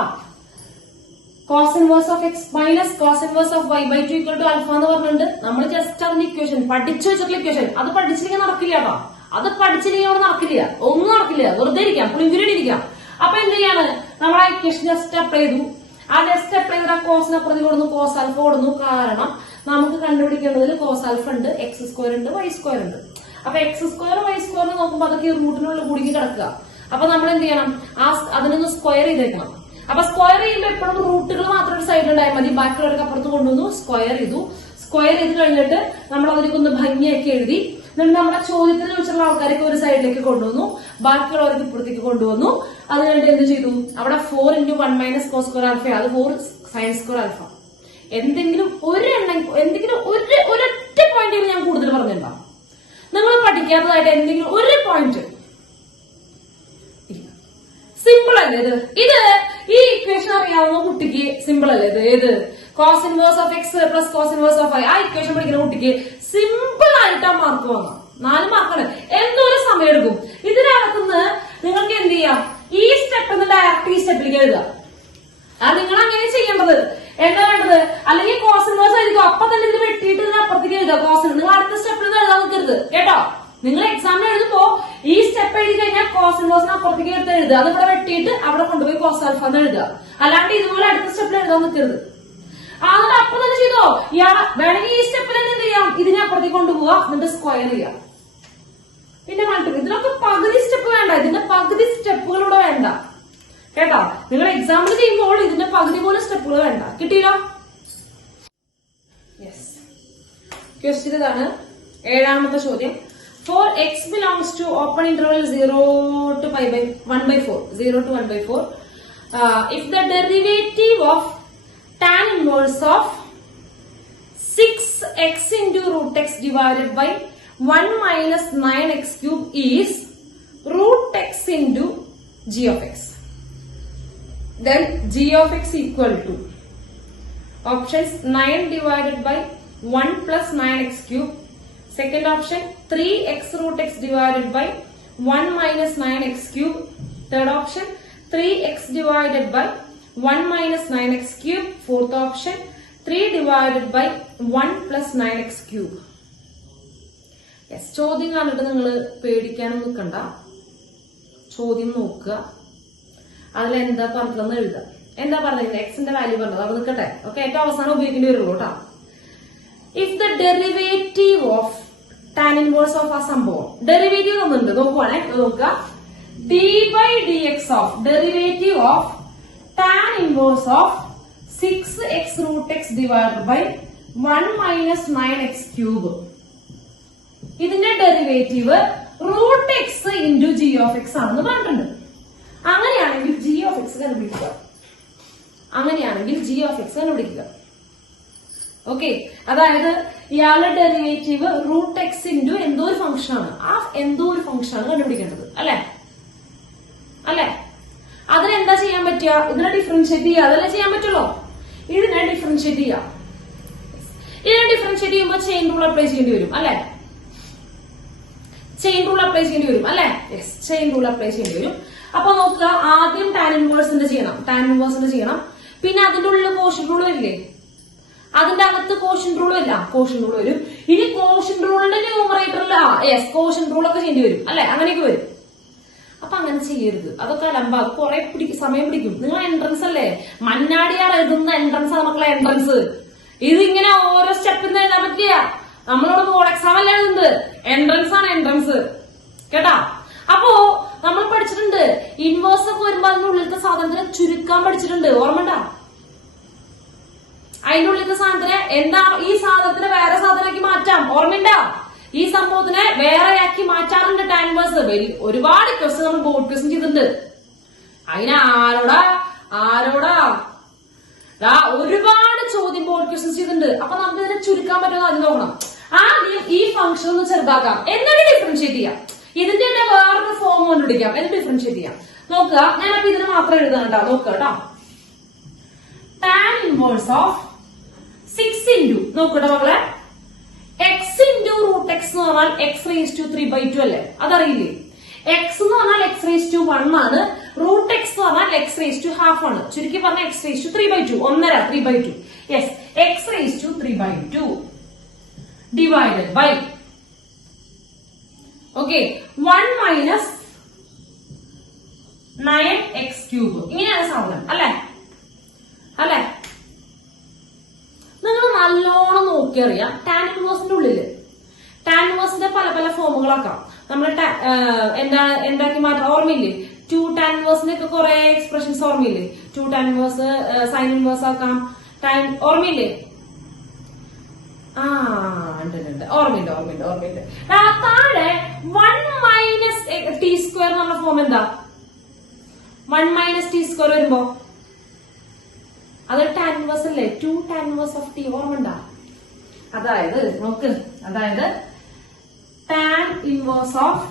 cos inverse of x minus cos inverse of y by 2 equal to alpha എന്ന് പറഞ്ഞിട്ടുണ്ട്. നമ്മൾ just അതിന്റെ equation പഠിച്ചു വെച്ചിട്ടുള്ള equation, അത് പഠിച്ചില്ലെങ്കിൽ നടക്കില്ല കേട്ടോ, അത് പഠിച്ചില്ലെങ്കിൽ അവിടെ നടക്കില്ല, ഒന്നും നടക്കില്ല, വെറുതെ ഇരിക്കാം, പുളിങ്കുരിയിരിക്കാം. അപ്പൊ എന്ത് ചെയ്യാണ്, നമ്മൾ ആ ഇക്വേഷൻ ജസ്റ്റ് അപ്ലൈ ചെയ്തു. ആ ജസ്റ്റ് അപ്ലൈ ചെയ്ത കോസിനെ പ്രതി കൊടുന്നു, കോസ് ആൽഫ കൊടുന്നു. കാരണം നമുക്ക് കണ്ടുപിടിക്കേണ്ടതിൽ കോസ് ആൽഫ ഉണ്ട്, എക്സ് സ്ക്വയർ ഉണ്ട്, വൈ സ്ക്വയർ ഉണ്ട്. അപ്പൊ എക്സ് സ്ക്വയർ വൈ സ്ക്വയർ നോക്കുമ്പോൾ അതൊക്കെ റൂട്ടിനുള്ളിൽ കുടുങ്ങി കിടക്കുക. അപ്പൊ നമ്മൾ എന്ത് ചെയ്യണം, അതിനൊന്ന് സ്ക്വയർ ചെയ്തേക്കണം. അപ്പൊ സ്ക്വയർ ചെയ്യുമ്പോൾ എപ്പോഴും റൂട്ടുകൾ മാത്രം ഒരു സൈഡിൽ ഉണ്ടായാൽ മതി, ബാക്കിയുള്ളവർക്ക് അപ്പുറത്ത് കൊണ്ടുവന്നു സ്ക്വയർ ചെയ്തു. സ്ക്വയർ ചെയ്ത് കഴിഞ്ഞിട്ട് നമ്മൾ അതിലേക്ക് ഒന്ന് ഭംഗിയാക്കി എഴുതി. എന്നിട്ട് നമ്മുടെ ചോദ്യത്തിൽ ചോദിച്ചിട്ടുള്ള ആൾക്കാർക്ക് ഒരു സൈഡിലേക്ക് കൊണ്ടുവന്നു, ബാക്കിയുള്ളവർക്ക് ഇപ്പുറത്തേക്ക് കൊണ്ടുവന്നു. അത് കഴിഞ്ഞിട്ട് എന്ത് ചെയ്തു, അവിടെ 4 into 1 minus cos square alpha, അത് 4 സൈൻ സ്ക്വയർ ആൽഫ. എന്തെങ്കിലും ഒരൊറ്റ പോയിന്റ് ഞാൻ കൂടുതൽ പറഞ്ഞിട്ടുണ്ടാവും, നിങ്ങൾ പഠിക്കാത്തതായിട്ട് എന്തെങ്കിലും ഒരു പോയിന്റ്. സിമ്പിൾ അല്ലേ ഇത്? ഈ ഇക്വേഷൻ അറിയാവുന്ന കുട്ടിക്ക് സിമ്പിൾ അല്ലേ ഇത്? ഏത് cos inverse of x plus cos inverse of y, ആ ഇക്വേഷൻ പഠിക്കുന്ന കുട്ടിക്ക് സിമ്പിൾ ആയിട്ടാ മാർക്ക് വാങ്ങാം. 4 മാർക്കാണ്. എന്തോരം സമയം എടുക്കും ഇതിനകത്തുനിന്ന് നിങ്ങൾക്ക് എന്ത് ചെയ്യാം, ഈ സ്റ്റെപ്പ് ഡയറക്റ്റ് ഈ സ്റ്റെപ്പിലേക്ക് എഴുതുക. അത് നിങ്ങൾ അങ്ങനെ ചെയ്യേണ്ടത്. എന്താ വേണ്ടത്, അല്ലെങ്കിൽ കോസ് ഇൻവേഴ്സ് ആയിരിക്കും, അപ്പൊ തന്നെ ഇത് വെട്ടിയിട്ട് ഇതിന് അപ്പുറത്തേക്ക് എഴുതുക കോസ്. നിങ്ങൾ അടുത്ത സ്റ്റെപ്പിൽ നിന്ന് എഴുതാൻ നിൽക്കരുത് കേട്ടോ. നിങ്ങൾ എക്സാമിന് എഴുതുമ്പോ ഈ സ്റ്റെപ്പ് എഴുതി കഴിഞ്ഞാൽ കോസ് ഇൻവേഴ്സിന് അപ്പുറത്തേക്ക് എടുത്ത് എഴുതുക. അത് ഇവിടെ വെട്ടിയിട്ട് അവിടെ കൊണ്ടുപോയി കോസ് ആൽഫ എന്ന് എഴുതുക. അല്ലാണ്ട് ഇതുപോലെ അടുത്ത സ്റ്റെപ്പിൽ എഴുതാൻ നിൽക്കരുത്. അതിന്റെ അപ്പൊ തന്നെ ചെയ്തോ, ഇയാൾ വേണമെങ്കിൽ ഈ സ്റ്റെപ്പിൽ തന്നെ എന്ത് ചെയ്യാം, ഇതിനെ അപ്പുറത്തേക്ക് കൊണ്ടുപോവാ, എന്നിട്ട് സ്ക്വയർ ചെയ്യാം, പിന്നെ മൾട്ടിപ്ലൈ. ഇതിനൊക്കെ പകുതി സ്റ്റെപ്പ് വേണ്ട, ഇതിന്റെ പകുതി സ്റ്റെപ്പുകളിവിടെ വേണ്ട കേട്ടോ. നിങ്ങൾ എക്സാമ്പിൾ ചെയ്യുമ്പോൾ ഇതിന്റെ പകുതി പോലും സ്റ്റെപ്പുകൾ വേണ്ട. കിട്ടിയില്ലോ? യെസ്. ക്വസ്റ്റ്യൻ ഇതാണ്, 7ാമത്തെ ചോദ്യം. Four x belongs to open interval 0 to 1/4, 0 to 1/4, if the derivative of tan inverse of 6x into root x divided by 1 minus 9x cube is root x into g of x, then g of x equal to options 9 divided by 1 plus 9x cube, second option 3x root x divided by 1 minus 9x cube, third option 3x divided by 1 minus 9x cube, fourth option 3 divided by 1 plus 9x cube. Yes. ചോദ്യം കണ്ടിട്ട് നിങ്ങൾ പേടിക്കാനും നിൽക്കണ്ട, ചോദ്യം നോക്കുക, അതിലെന്താ പറഞ്ഞതെന്ന് എഴുതുക. എന്താ പറഞ്ഞത്, എക്സിന്റെ വാല്യൂ പറഞ്ഞത്, അത് നിൽക്കട്ടെ. ഓക്കെ, ഏറ്റവും അവസാനം ഉപയോഗിക്കേണ്ടി വരുള്ളൂ കേട്ടോ. If the derivative of tan inverse of ആ സംഭവം, ഡെറിവേറ്റീവ് തന്നിട്ടുണ്ട്, നോക്കുവാണേ, നോക്കുക. D by d x of derivative of tan inverse of 6x root x divided by 1 minus 9x cube. ഇതിന്റെ derivative root x into g of x ആണെന്ന് പറഞ്ഞിട്ടുണ്ട്. അങ്ങനെയാണെങ്കിൽ g of x കണ്ടുപിടിക്കുക. ഓക്കെ, അതായത് ഇയാളുടെ ഡെറിവേറ്റീവ് റൂട്ട് എക്സ് ഇൻറ്റു എന്തോ ഒരു function ആണ്. ആ എന്തോ ഒരു ഫംഗ്ഷൻ ആണ് കണ്ടുപിടിക്കേണ്ടത്, അല്ലെ? അതിനെന്താ ചെയ്യാൻ പറ്റുക, ഇതിനെ ഡിഫറൻഷിയേറ്റ് ചെയ്യുക, അതല്ലേ ചെയ്യാൻ പറ്റുള്ളൂ. ഇതിനെ ഡിഫറൻഷിയേറ്റ് ചെയ്യാം. ഇതിനെ ഡിഫറൻഷിയേറ്റ് ചെയ്യുമ്പോൾ ചെയിൻ റൂൾ അപ്ലൈ ചെയ്യേണ്ടി വരും, അല്ലെ? ചെയിൻ റൂൾ അപ്ലൈ ചെയ്യേണ്ടി വരും, അല്ലെ? യെസ്, ചെയിൻ റൂൾ അപ്ലൈ ചെയ്യേണ്ടി വരും. അപ്പൊ നോക്കുക, ആദ്യം ടാൻ ഇൻവേഴ്സിന്റെ ചെയ്യണം, പിന്നെ അതിന്റെ ഉള്ളിൽ കോഷ്യന്റ് റൂൾ വരില്ലേ, അതിന്റെ അകത്ത് കോഷ്യന്റ് റൂൾ വരില്ല, കോഷ്യന്റ് റൂൾ വരും. ഇനി കോഷ്യന്റ് റൂളിന്റെ ന്യൂമറേറ്ററിൽ യെസ് കോഷ്യന്റ് റൂൾ ഒക്കെ ചെയ്യേണ്ടി വരും, അല്ലെ? അങ്ങനെയൊക്കെ വരും. അപ്പൊ അങ്ങനെ ചെയ്യരുത്, അതൊക്കെ അലമ്പ, കുറെ സമയം പിടിക്കും. നിങ്ങൾ എൻട്രൻസ് അല്ലേ, മന്നാടിയാർ എഴുതുന്ന എൻട്രൻസ് ആണ് മക്കളെ എൻട്രൻസ്. ഇതിങ്ങനെ ഓരോ സ്റ്റെപ്പിൽ എഴുതാൻ പറ്റില്ല. നമ്മളോട് ബോർഡ് എക്സാം അല്ല എഴുതുന്നത്, എൻട്രൻസ് ആണ് എൻട്രൻസ് കേട്ടാ. അപ്പോ നമ്മൾ പഠിച്ചിട്ടുണ്ട്, ഇൻവേഴ്സ് ഒക്കെ വരുമ്പോ അതിന്റെ ഉള്ളിലത്തെ സാധനത്തിനെ ചുരുക്കാൻ പഠിച്ചിട്ടുണ്ട്, ഓർമ്മണ്ടാ? അതിന്റെ ഉള്ളിലത്തെ സാധനത്തിനെ എന്താ, ഈ സാധനത്തിനെ വേറെ സാധനമാക്കി മാറ്റാം, ഓർമ്മയുണ്ടാ? ഈ സംഭവത്തിനെ വേറെയാക്കി മാറ്റാറുണ്ട് ടാൻ ഇൻവേഴ്സ്. ഒരുപാട് ക്വസ്റ്റ്യൻ നമ്മൾ ബോർഡ് ക്വസ്റ്റ്യൻ ചെയ്തിട്ടുണ്ട്. അതിന് ആരോടാ ഒരുപാട് ചോദ്യം ബോർഡ് ക്വസ്റ്റ്യൻ ചെയ്തിട്ടുണ്ട്. അപ്പൊ നമുക്ക് ഇതിനെ ചുരുക്കാൻ പറ്റുമോ അത് നോക്കണം. ആദ്യം ഈ ഫംഗ്ഷൻ ഒന്ന് ചെറുതാക്കാം, എന്നിട്ട് ഡിഫറൻഷിയേറ്റ് ചെയ്യാം. ഇതിന്റെ തന്നെ വേറൊരു ഫോം കണ്ടുപിടിക്കാം, എന്നിട്ട് ഡിഫറൻഷിയേറ്റ് ചെയ്യാം. നോക്കുക, ഞാനപ്പോ ഇതിന് മാത്രം എഴുതാനുണ്ടോ, നോക്കുക കേട്ടോ. ടാൻ ഇൻവേഴ്സ് ഓഫ് 6 ഇൻറ്റു നോക്കട്ടെ മക്കളെ, എക്സ് ഇൻറ്റു റൂട്ട് എക്സ് എന്ന് പറഞ്ഞാൽ എക്സ് റേസ് ടു 3/2 അല്ലേ, അതറിയില്ലേ? എക്സ് എന്ന് പറഞ്ഞാൽ എക്സ് റേസ് ടു 1 ആണ്, റൂട്ട് എക്സ് എന്ന് പറഞ്ഞാൽ എക്സ് റേസ് ടു ഹാഫ് ആണ്. ചുരുക്കി പറഞ്ഞാൽ x raise to 3/2, 3/2. Yes, x raise to 3/2 divided by 1 minus 9x cube. ഇങ്ങനെയാണ് സാധനം, അല്ലെ? നിങ്ങൾ നല്ലോണം നോക്കിയറിയാം, ടാൻ ഇൻവേഴ്സിന്റെ ഉള്ളില് ടാൻ ഇൻവേഴ്സിന്റെ പല പല ഫോമുകളാക്കാം. നമ്മൾ എന്താക്കി മാറ്റാം, ഓർമ്മയില്ലേ? 2 ടാൻ ഇൻവേഴ്സിന്റെ ഒക്കെ കുറെ എക്സ്പ്രഷൻസ് ഓർമ്മയില്ലേ? 2 ടാൻ ഇൻവേഴ്സ് സൈൻ ഇൻവേഴ്സ് ആക്കാം, ഓർമ്മയില്ലേ? ഉണ്ട്, ഓർമ്മയുണ്ട്. താഴെ 1 മൈനസ് ടി സ്ക്വയർ എന്ന് പറഞ്ഞ ഫോം എന്താ? 1 മൈനസ് ടി സ്ക്വയർ വരുമ്പോ അതൊരു ടാൻ ഇൻവേഴ്സ് അല്ലേ? 2 ടാൻ ഇൻവേഴ്സ് ഓഫ് ടി, ഓർമ്മണ്ട? അതായത് നോക്ക്, tan inverse of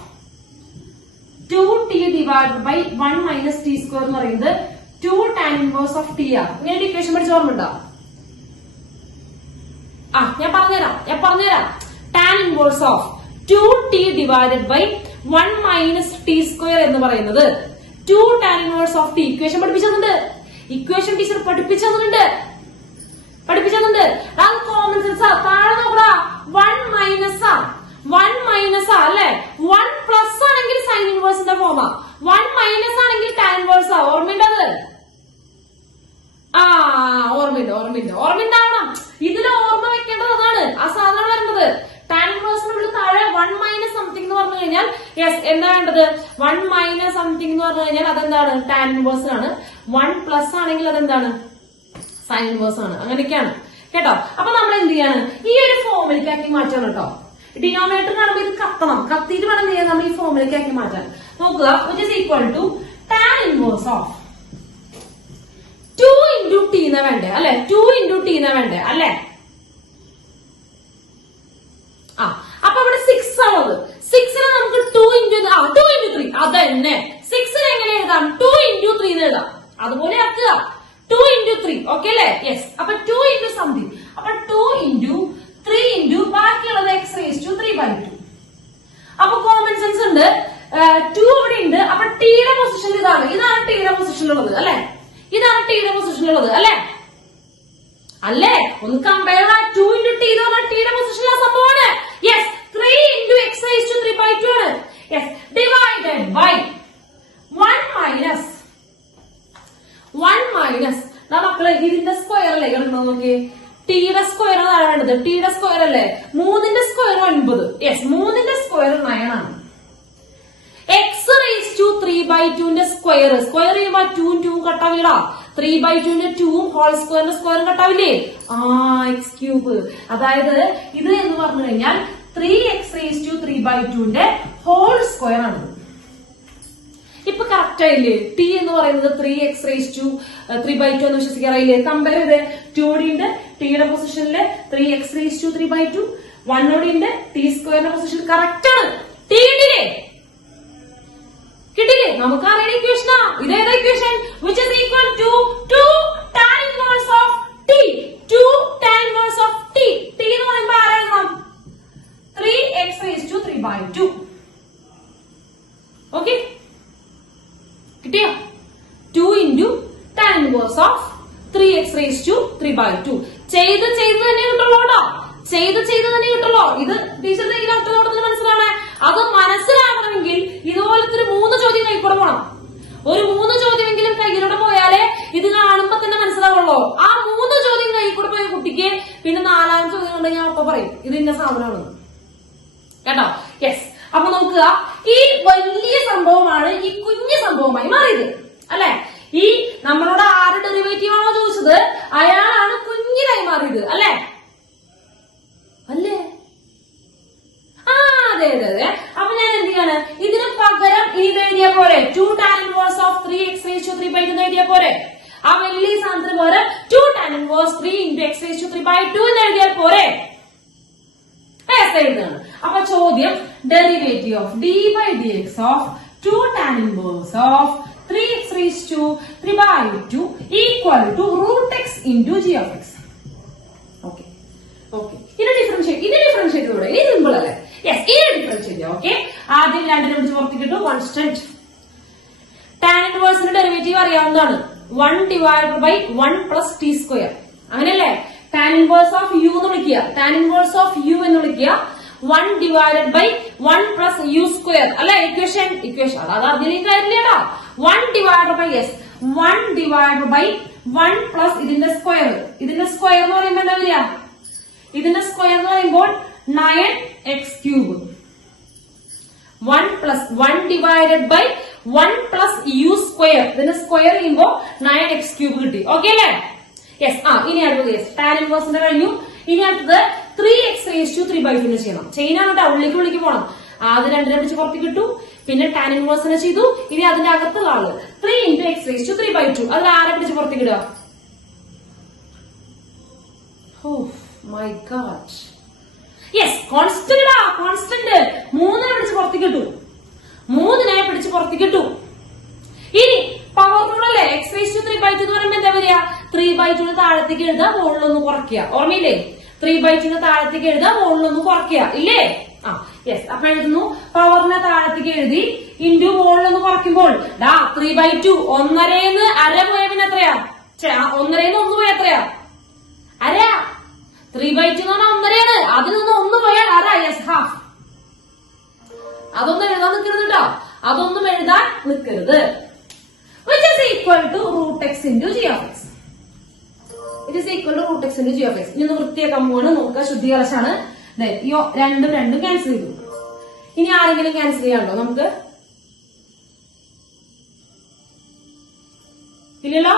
2t divide by 1 minus t square എന്ന് പറയുന്നത് 2 ടാൻ ഇൻവേഴ്സ് ഓഫ് ടി ആണ്. ഇങ്ങനെ ഇക്വേഷൻ പഠിച്ച ഓർമ്മയുണ്ടോ? ഞാൻ പറഞ്ഞുതരാം. Tan inverse of 2t divided by 1 minus t square എന്ന് പറയുന്നത് 2 tan inverse of t. Equation പഠിപ്പിച്ചിട്ടുണ്ട്. ഇക്വേഷൻ ടീച്ചർ പഠിപ്പിച്ചിട്ടുണ്ട്. അത് കോമൺ സെൻസ് ആ. താഴെ നോക്കടാ, 1 മൈനസ് ആ, 1 മൈനസ് ആ അല്ലെ. 1 പ്ലസ് ആണെങ്കിൽ സൈൻ ഇൻവേഴ്സിന്റെ ഫോമാ, 1 മൈനസ് ആണെങ്കിൽ ടാൻ ഇൻവേഴ്സ് ആ. ഓർമ്മയുണ്ടത്? ആ, ഓർമ്മയുണ്ടാവണം. ഇതിൽ ഓർമ്മ വെക്കേണ്ടത് അതാണ്. ആ സാധനം വരേണ്ടത് ടാൻ ഇൻവേഴ്സിനുള്ളിൽ താഴെ 1 മൈനസ് സംതിങ് എന്ന് പറഞ്ഞു കഴിഞ്ഞാൽ യെസ് എന്താ വേണ്ടത്? 1 മൈനസ് സംതിങ് എന്ന് പറഞ്ഞു കഴിഞ്ഞാൽ അതെന്താണ്? ടാൻ ഇൻവേഴ്സ് ആണ്. 1 പ്ലസ് ആണെങ്കിൽ അതെന്താണ്? സൈൻ ഇൻവേഴ്സ് ആണ്. അങ്ങനെയൊക്കെയാണ് കേട്ടോ. അപ്പൊ നമ്മൾ എന്ത് ചെയ്യാണ്? ഈ ഒരു ഫോമിലേക്കാക്കി മാറ്റാണ് കേട്ടോ. ഡിനോമിനേറ്റർ കാണുമ്പോൾ ഇത് കത്തിയിട്ട് വേണം ചെയ്യാൻ നമ്മൾ ഈ ഫോമിലേക്കാക്കി മാറ്റാൻ. നോക്കുക, which is equal to tan inverse of 2 into t എന്ന് വേണ്ടേ അല്ലെ? 2 ഇൻറ്റു ടി എന്ന് വേണ്ടേ അല്ലെ? ആ, അപ്പൊ ഇവിടെ 6 ആണത്. 6നെ നമുക്ക് 2 ഇൻറ്റു 3 അതന്നെ. 6നെ എങ്ങനെ എഴുതാം? 2 ഇൻറ്റു 3 എന്ന് എഴുതാം. അതുപോലെ ആക്കുക, 2 ഇൻറ്റു 3. ഓക്കെ അല്ലെ? യെസ്. അപ്പൊ 2 ഇൻറ്റു സംതിങ്. അപ്പൊ 2 ഇൻറ്റു 3 ഇൻറ്റു ബാക്കിയുള്ളത് എക്സ് റേസ് ടു 3/2. അപ്പൊ കോമൺ സെൻസ് ഉണ്ട്. 2 ഇവിടെ ഉണ്ട്. അപ്പൊ ടിയുടെ പൊസിഷൻ ഇതാണ് ടിയുടെ പൊസിഷനിലുള്ളത് അല്ലെ? ഇതാണ് ടിയുടെ പൊസിഷനിലുള്ളത് അല്ലെ? ഒന്ന് കമ്പയർ 2 ഇൻറ്റു ടി എന്ന് പറഞ്ഞാൽ ടിയുടെ പൊസിഷനിലുള്ള സംഭവമാണ്. Yes. 3 into x raise to 3/2 ആണ്. യെസ്. ഡിവൈഡഡ് ബൈ 1 മൈനസ് മക്കളെ ഇതിന്റെ സ്ക്വയർ അല്ലേ കിടക്കുന്നത്? നോക്കിയേ, ടിയുടെ സ്ക്വയർ ആണ് വേണ്ടത്. ടിയുടെ സ്ക്വയർ അല്ലേ? 3ന്റെ സ്ക്വയർ 9. യെസ്, 3ന്റെ സ്ക്വയർ 9 ആണ്. എക്സ് റേസ് ടു 3/2ന്റെ സ്ക്വയർ ചെയ്യുമ്പോ 2 2 കട്ടാവില്ല. 3/2ന്റെ 2 ഹോൾ സ്ക്വയറിന്റെ സ്ക്വയറും കട്ടാവില്ലേ? X cube. അതായത് ഇത് എന്ന് പറഞ്ഞു കഴിഞ്ഞാൽ 3x റേസ് ടു 3/2ന്റെ ഹോൾ സ്ക്വയർ ആണ്. ഇപ്പൊ കറക്റ്റ് ആയില്ലേ? ടി എന്ന് പറയുന്നത് 3x റേസ് ടു 3/2 എന്ന് വിശ്വസിക്കാറായില്ലേ? കമ്പയർ ചെയ്ത് 2ഡിന്റെ ടിയുടെ പൊസിഷനില് 3x റേസ് ടു 3/2, 1ഡിന്റെ ടി സ്ക്വയറിന്റെ പൊസിഷൻ കറക്റ്റ് ആണ്. ടി കിട്ടില്ലേ? നമുക്ക് അറിയുന്ന ഇക്വേഷനാ. ഇതേതാ equation? which is equal to 2 tan inverse of t. 2 tan inverse of t. t എന്ന് പറയുമ്പോൾ ആരാണ്? 3x raised to 3/2. ഓക്കെ, കിട്ടിയോ? 2 into tan inverse of 3x raised to 3/2. ചെയ്ത് തന്നെ കിട്ടുള്ളൂ. ഇത് ടീച്ചറിന്റെ ഈ ഒറ്റനോട്ടത്തിൽ മനസ്സിലാണ്. അത് മനസ്സിലാകണമെങ്കിൽ ഇതുപോലത്തെ ഒരു 3 ചോദ്യം കൈക്കൂടെ പോണം. ഒരു 3 ചോദ്യമെങ്കിലും കയ്യിലൂടെ പോയാലേ ഇത് കാണുമ്പോ തന്നെ മനസ്സിലാവുള്ളൂ. ആ 3 ചോദ്യം കൈക്കൂടെ പോയ കുട്ടിക്ക് പിന്നെ 4ാമത്തെ ചോദ്യം കൊണ്ട് ഞാൻ ഒപ്പം പറയും ഇതിന്റെ സാധനമാണ് കേട്ടോ. യെസ്. അപ്പൊ നോക്കുക, ഈ വലിയ സംഭവമാണ് ഈ കുഞ്ഞു സംഭവമായി മാറിയത് അല്ലെ? ഈ നമ്മളോട് ആര് ഡെറിവേറ്റീവ് ആണോ ചോദിച്ചത് അയാളാണ് കുഞ്ഞിനായി മാറിയത് അല്ലെ? അതെ. അപ്പൊ ഞാൻ എന്ത് ചെയ്യാണ്? ഇതിന് പകരം ഇത് എഴുതിയ പോരെ? 2 tan inverse of 3x raised to 3/2 എന്ന് എഴുതിയ പോരെ? ആ വലിയ സാധനത്തിന് പകരം 2 tan inverse 3 into x raised to 3/2 എന്ന് എഴുതിയാൽ പോരെ? എഴുതാണ്. അപ്പൊ ചോദ്യം derivative of d/dx of 2 tan inverse of 3x raised to 3/2 equal to root x into g of x. Okay, ഇത് ഡിഫറൻഷിയേറ്റ് കൂടെ. ഇത് സിമ്പിൾ അല്ലേ? യെസ്, ഇത് ഡിഫറൻഷിയേറ്റ്. ഓക്കെ, ആദ്യം രണ്ടിനെ പിടിച്ച് പുറത്തേക്കിട്ടു. കോൺസ്റ്റന്റ് ടാൻ ഇൻവേഴ്സിന്റെ ഡെറിവേറ്റീവ് അറിയാവുന്നതാണ്. 1 divided by 1 plus t square. അങ്ങനെയല്ലേ? ടാൻ ഇൻവേഴ്സ് ഓഫ് യു എന്ന് വിളിക്കുക. ടാൻ ഇൻവേഴ്സ് ഓഫ് യു എന്ന് വിളിക്കുക. 1 divided by 1 plus u square അല്ലെ? ഇക്വേഷൻ അത് അതിലേക്ക് കാര്യമില്ലടാ. 1 divided by 1 divided by 1 plus ഇതിന്റെ സ്ക്വയർ എന്ന് പറയുമ്പോൾ എന്താ വരിക? ഇതിന്റെ സ്ക്വയർ എന്ന് പറയുമ്പോൾ 9x cube. 1 divided by 1 plus u square. ഇതിന്റെ സ്ക്വയർ ചെയ്യുമ്പോൾ 9x cube കിട്ടി. ഓക്കെ അല്ലേ? യെസ്. ഇനി അടുത്തത് ടാൻ ഇൻവേഴ്സിന്റെ കഴിഞ്ഞു. ഇനി അടുത്തത് 3x raised to 3/2 ചെയ്യണം. ചെയ്യാനായിട്ട് ഉള്ളിലേക്ക് പോകണം. ആദ്യം രണ്ടിനെ പിടിച്ച് പുറത്തേക്ക് ഇട്ടു, പിന്നെ ടാൻ ഇൻവേഴ്സിനെ ചെയ്തു. ഇനി അതിന്റെ അകത്തുള്ള ആള് 3 into x raised to 3/2. അതിൽ ആരെ പിടിച്ച് പുറത്തേക്ക് ഇടുക? My God. Yes, constant. 3നെ പിടിച്ച് പുറത്തേക്ക് ഇട്ടു. ഇനി പവർ റൂൾ അല്ലേ? x raised to 3/2 എന്ന് പറയുമ്പോൾ എന്താ വരിക? 3/2 താഴത്തേക്ക് എഴുതുക, മുകളിലൊന്ന് കുറയ്ക്കുക. ഓർമ്മയില്ലേ? 3/2 താഴത്തേക്ക് എഴുതുക, മുകളിലൊന്ന് കുറയ്ക്കുക ഇല്ലേ? യെസ്. അപ്പൊ എഴുതുന്നു, പവറിനെ താഴത്തേക്ക് എഴുതി ഇൻഡു മോളിൽ ഒന്ന് കുറയ്ക്കുമ്പോൾ 3/2 1/2 അര പോയ പിന്നെ എത്രയാ? 1/2 1 പോയ എത്രയാ? അര. 3/2 എന്ന് പറഞ്ഞാൽ 1/2 അതിൽ നിന്ന് 1 പോയാൽ അര. Yes, half. അതൊന്നും എഴുതാൻ നിൽക്കരുത് കേട്ടോ, അതൊന്നും എഴുതാൻ നിൽക്കരുത്. which is equal to root x into g of x. It is equal to root x into g of x. ഇനി വൃത്തിയാക്കാൻ പോവാണ്, നോക്കുക, ശുദ്ധീകരണമാണ്. രണ്ടും ക്യാൻസൽ ചെയ്തു. ഇനി ആരെങ്കിലും ക്യാൻസൽ ചെയ്യാനുണ്ടോ നമുക്ക്? ഇല്ലല്ലോ,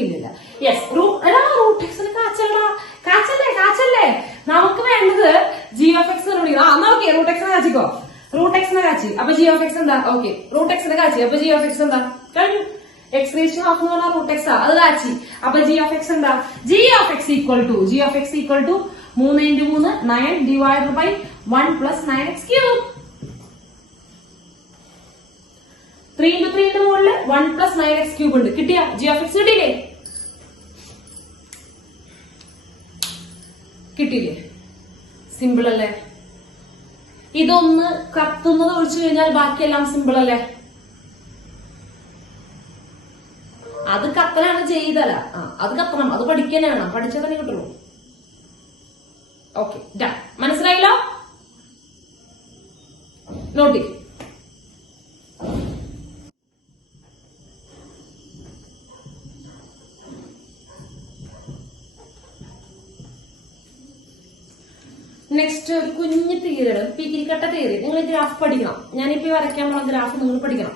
ഇല്ലില്ല. യെസ്, റൂട്ട് എക്സിന് കാച്ചല്ലേ. നമുക്ക് വേണ്ടത് ജി ഓഫ് എക്സ് കണ്ടുപിടിക്കണം. ഓക്കെ, റൂട്ട് എക്സിനെ കാച്ചിക്കോ. റൂട്ട് എക്സിനെ കാച്ചി, അപ്പൊ ജി ഓഫ് എക്സ് എന്താ? ഓക്കെ, റൂട്ട് എക്സിനെ കാച്ചി, അപ്പൊ ജി ഓഫ് എക്സ് എന്താ? കഴിഞ്ഞു. എക്സ് റേഷ്യോ ഹാഫ് എന്ന് പറഞ്ഞാൽ റൂട്ട് എക്സ് അത് കാച്ചി. അപ്പൊ ജി ഓഫ് എക്സ് എന്താ? G of x equal to 3 × 3 9 divided by 1 + 9x cube. 3 × 3 ന്റെ മുകളിൽ 1 + 9x ക്യൂബ് ഉണ്ട്. കിട്ടിയ ജി ഓഫ് എക്സ് കിട്ടിയില്ലേ? സിമ്പിൾ അല്ലേ? ഇതൊന്ന് കത്തുന്നത് ഒഴിച്ചു കഴിഞ്ഞാൽ ബാക്കിയെല്ലാം സിമ്പിൾ അല്ലേ? അത് കത്തലാണ് ചെയ്തല്ല. അത് കത്തണം, അത് പഠിക്കാനാണ്, പഠിച്ചാൽ തന്നെ കിട്ടുള്ളൂ. ഓക്കെ, മനസ്സിലായില്ലോ? നോട്ടി. നെക്സ്റ്റ് ഒരു കുഞ്ഞു തിയറിയാണ്, പിരിക്കട്ട തിയറി. നിങ്ങൾ ഗ്രാഫ് പഠിക്കണം. ഞാനിപ്പോ വരയ്ക്കാൻ പോണ ഗ്രാഫ് നിങ്ങൾ പഠിക്കണം.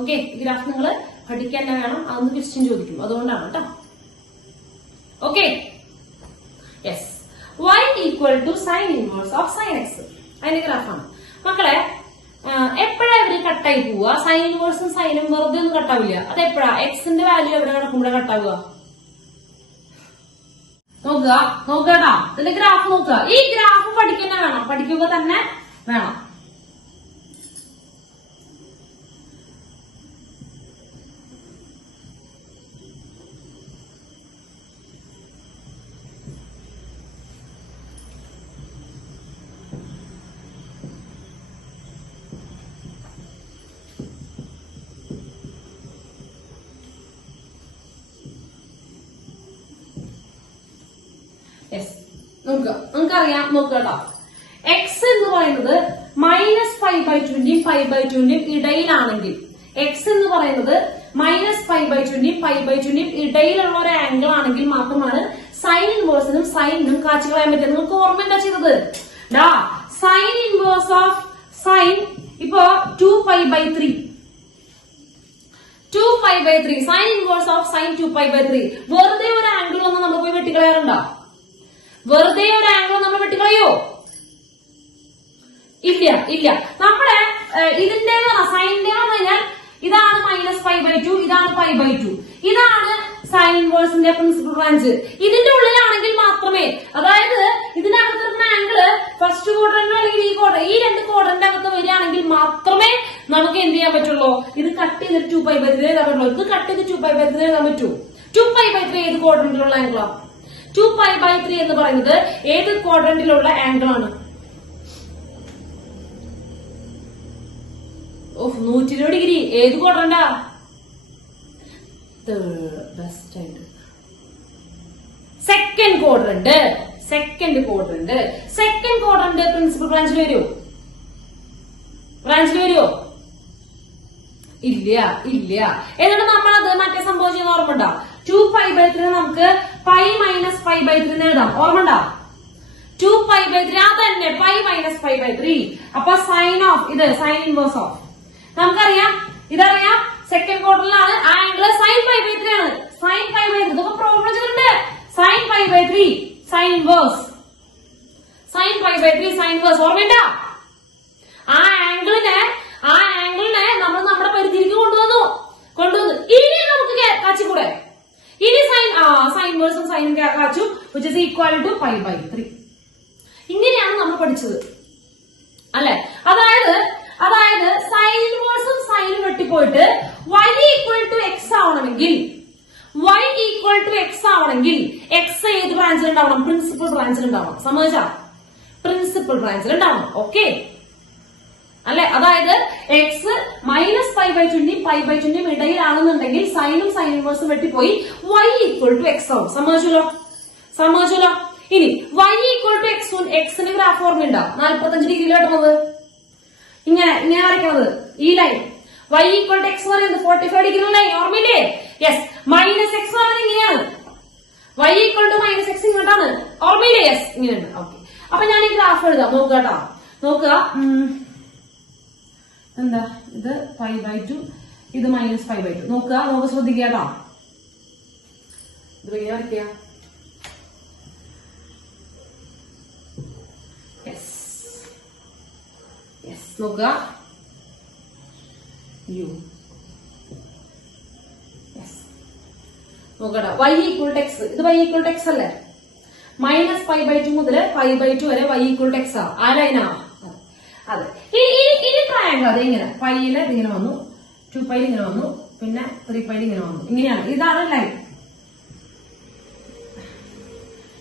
ഓക്കെ, ഗ്രാഫ് നിങ്ങൾ പഠിക്കാൻ തന്നെ വേണം. അതൊന്ന് ക്വസ്റ്റ്യൻ ചോദിക്കും, അതുകൊണ്ടാണ് കേട്ടോ. Okay, yes. y = sin inverse of sin x. അതിന്റെ ഗ്രാഫാണ് മക്കളെ. എപ്പോഴാ ഇവര് കട്ടായി പോവുക? സൈൻ ഇൻവേഴ്സും സൈനും വെറുതെ ഒന്നും കട്ടാവില്ല. അത് എപ്പോഴാ? എക്സിന്റെ വാല്യൂ എവിടെ കിടക്കുമ്പോഴേ കട്ടാവുക? നോക്കട്ടാ, ഇതിന്റെ ഗ്രാഫ് നോക്കുക. ഈ ഗ്രാഫ് പഠിക്കുക വേണം, പഠിക്കുക തന്നെ വേണം. നമുക്കറിയാം, നോക്കട്ടോ. എക്സ് എന്ന് പറയുന്നത് -5/20 5/20 ഇടയിലാണെങ്കിൽ, എക്സ് എന്ന് പറയുന്നത് -5/20 5/20 ഇടയിലുള്ള ഒരു ആംഗിൾ ആണെങ്കിൽ മാത്രമാണ് സൈൻ ഇൻവേഴ്സിനും സൈനിനും കാച്ചു കളയാൻ പറ്റുക. നിങ്ങൾക്ക് ഓർമ്മ എന്താ ചെയ്തത്? സൈൻ ഇൻവേഴ്സ് ഓഫ് സൈൻ ഇപ്പൊ 2π/3 സൈൻ ഇൻവേഴ്സ് ഓഫ് സൈൻ 2π/3. വെറുതെ ഒരു ആംഗിൾ ഒന്നും നമ്മൾ പോയി വെട്ടിക്കളയാറുണ്ടോ? വെറുതെ ഒരു ആംഗിൾ നമ്മൾ വെട്ടിക്കളയോ? ഇല്ല. നമ്മുടെ ഇതിന്റെ സൈനിന്റെ പറഞ്ഞാൽ ഇതാണ് -π/2, ഇതാണ് π/2. ഇതാണ് സൈൻ ഇൻവേഴ്സിന്റെ പ്രിൻസിപ്പൽ ബ്രാഞ്ച്. ഇതിന്റെ ഉള്ളിലാണെങ്കിൽ മാത്രമേ, അതായത് ഇതിനകത്ത് വരുന്ന ആംഗിള് ഫസ്റ്റ് ക്വാഡ്രന്റ് അല്ലെങ്കിൽ ഈ രണ്ട് ക്വാഡ്രന്റ് അകത്ത് വരികയാണെങ്കിൽ മാത്രമേ നമുക്ക് എന്ത് ചെയ്യാൻ പറ്റുള്ളൂ? ഇത് കട്ട് ചെയ്തിട്ട് 2π/3 എഴുതാൻ പറ്റുള്ളൂ. ഇത് കട്ട് ചെയ്ത് 2π/3 എഴുതാൻ പറ്റൂ. 2π/3 ഏത് ക്വാഡ്രന്റിലുള്ള ആംഗിളാ? 2π/3 എന്ന് പറയുന്നത് ഏത് ക്വാഡ്രന്റിലുള്ള ആംഗിൾ ആണ്? 120 ഡിഗ്രി. ഏത് ക്വാഡ്രന്റാ? Second quadrant. Second quadrant principal ബ്രാഞ്ചിൽ വരുമോ? ഇല്ല. എന്നിട്ട് നമ്മളത് മറ്റേ സംഭവം ചെയ്യുന്ന ഓർമ്മ ഉണ്ടോ? 2π/3 നമുക്ക് π - π/3 എഴുതാം. ഓർമ്മ ഉണ്ടോ? 2π/3 അതന്നെ, π - π/3. അപ്പൊ സൈൻ ഓഫ് ഇത് സൈൻ ഇൻവേഴ്സ് ഓഫ് നമുക്കറിയാം, ഇതറിയാം. സെക്കൻഡ് ക്വാർട്ടറിലാണ് ആ ആംഗിൾ സൈൻ π/3 ആണ്. സൈൻ π/3 ഇതൊക്കെ പ്രോബ്ലം ചെയ്തിട്ടുണ്ട്. സൈൻ π/3 സൈൻ ഇൻവേഴ്സ് ഓർമ്മയുണ്ടോ? ആ ആംഗിളിനെ നമ്മൾ നമ്മുടെ പരിധിയിലേക്ക് കൊണ്ടുവന്നു. ഇനി നമുക്ക് കാച്ചിക്കൂടെ? ഇനി sign ഇൻവേഴ്സും സൈനും കാച്ചു, which is equal to π/3. ഇങ്ങനെയാണ് നമ്മൾ പഠിച്ചത് അല്ലെ? അതായത് സൈൻ ഇൻവേഴ്സും സൈനും വെട്ടിപ്പോയിട്ട് y = x ആവണമെങ്കിൽ x ഏത് ബ്രാഞ്ചിൽ ഉണ്ടാവണം? പ്രിൻസിപ്പൽ ബ്രാഞ്ചിൽ ഉണ്ടാവണം. സമ്മതിച്ചാ? പ്രിൻസിപ്പൽ പ്രിൻസിപ്പൽ ബ്രാഞ്ചിൽ ഉണ്ടാവണം. ഓക്കെ അല്ലെ? അതായത് എക്സ് മൈനസ് പൈ ബൈ 20 ഇടയിലാണെന്നുണ്ടെങ്കിൽ സൈനും സൈൻ ഇൻവേഴ്സും വെട്ടിപ്പോയി y ഈക്വൽ ടു എക്സ് ആവും. സമ്മതിച്ചല്ലോ. ഇനി y ഈക്വൽ ടു എക്സിന്റെ ഗ്രാഫ് ഓർമ്മയുണ്ടോ? 45 ഡിഗ്രിയിലോട്ടുള്ളത് ഇങ്ങനെ വരയ്ക്കുന്നത് ഈ line. y equal to x പറയുന്നത് 45 ഡിഗ്രി ലൈൻ ഓർമ്മയില്ലേ? യെസ്. മൈനസ് എക്സ് പറയുന്നത് ഇങ്ങനെയാണ്. y equal to minus x ഇങ്ങോട്ടാണ് ഓർമ്മയില്ലേ? യെസ്, ഇങ്ങനെയുണ്ട്. ഓക്കെ, അപ്പൊ ഞാൻ ഈ ഗ്രാഫ് എഴുതാം. നോക്കുക. എന്താ ഇത്? പൈ ബൈ 2, ഇത് മൈനസ് പൈ ബൈ 2. നോക്കുക ശ്രദ്ധിക്കുക കേട്ടോ. ഇത് എങ്ങനെ വരയ്ക്കുക? നോക്കുക നോക്കടാ. y ഈക്വൽ ടു എക്സ്, ഇത് y ഈക്വൽ ടു എക്സ് അല്ലേ? മൈനസ് പൈ ബൈ 2 മുതൽ പൈ ബൈ 2 വരെ y ഈക്വൽ ടു എക്സ് ആ ലൈനാ. അതെ. ഇനി ട്രയാങ്കിൾ അത് ഇങ്ങനെ പൈയില് ഇങ്ങനെ വന്നു, 2 പൈ ഇങ്ങനെ വന്നു, പിന്നെ 3 പൈ ഇങ്ങനെ വന്നു. ഇങ്ങനെയാണ്. ഇതാണ് ലൈൻ.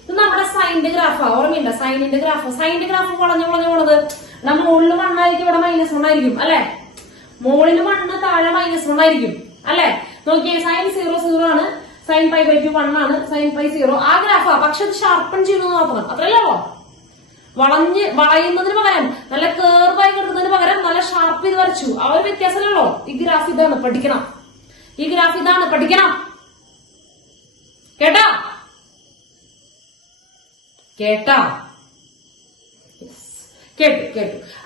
ഇത് നമ്മുടെ സൈനിന്റെ ഗ്രാഫാ. ഓർമ്മയുണ്ടോ? സൈനിന്റെ ഗ്രാഫ് വളഞ്ഞു പോണത്. മുകളിൽ 1 ആയിരിക്കും, ഇവിടെ -1 ആയിരിക്കും അല്ലെ? മുകളിൽ 1, താഴെ -1 ആയിരിക്കും അല്ലെ? നോക്കിയേ, സൈൻ 0 0 ആണ്, സൈൻ പൈ ബൈ 2 1 ആണ്, സൈൻ പൈ 0. ആ ഗ്രാഫാ. പക്ഷെ അത് ഷാർപ്പൺ ചെയ്യുന്നത് മാത്രം. അത്രയല്ലോ. വളയുന്നതിന് പകരം നല്ല കേർവായി കിടക്കുന്നതിന് പകരം നല്ല ഷാർപ്പ് ചെയ്ത് വരച്ചു. ആ ഒരു വ്യത്യാസമല്ലോ. ഈ ഗ്രാഫ് ഇതാണ്, പഠിക്കണം. കേട്ടാ? കേട്ടു.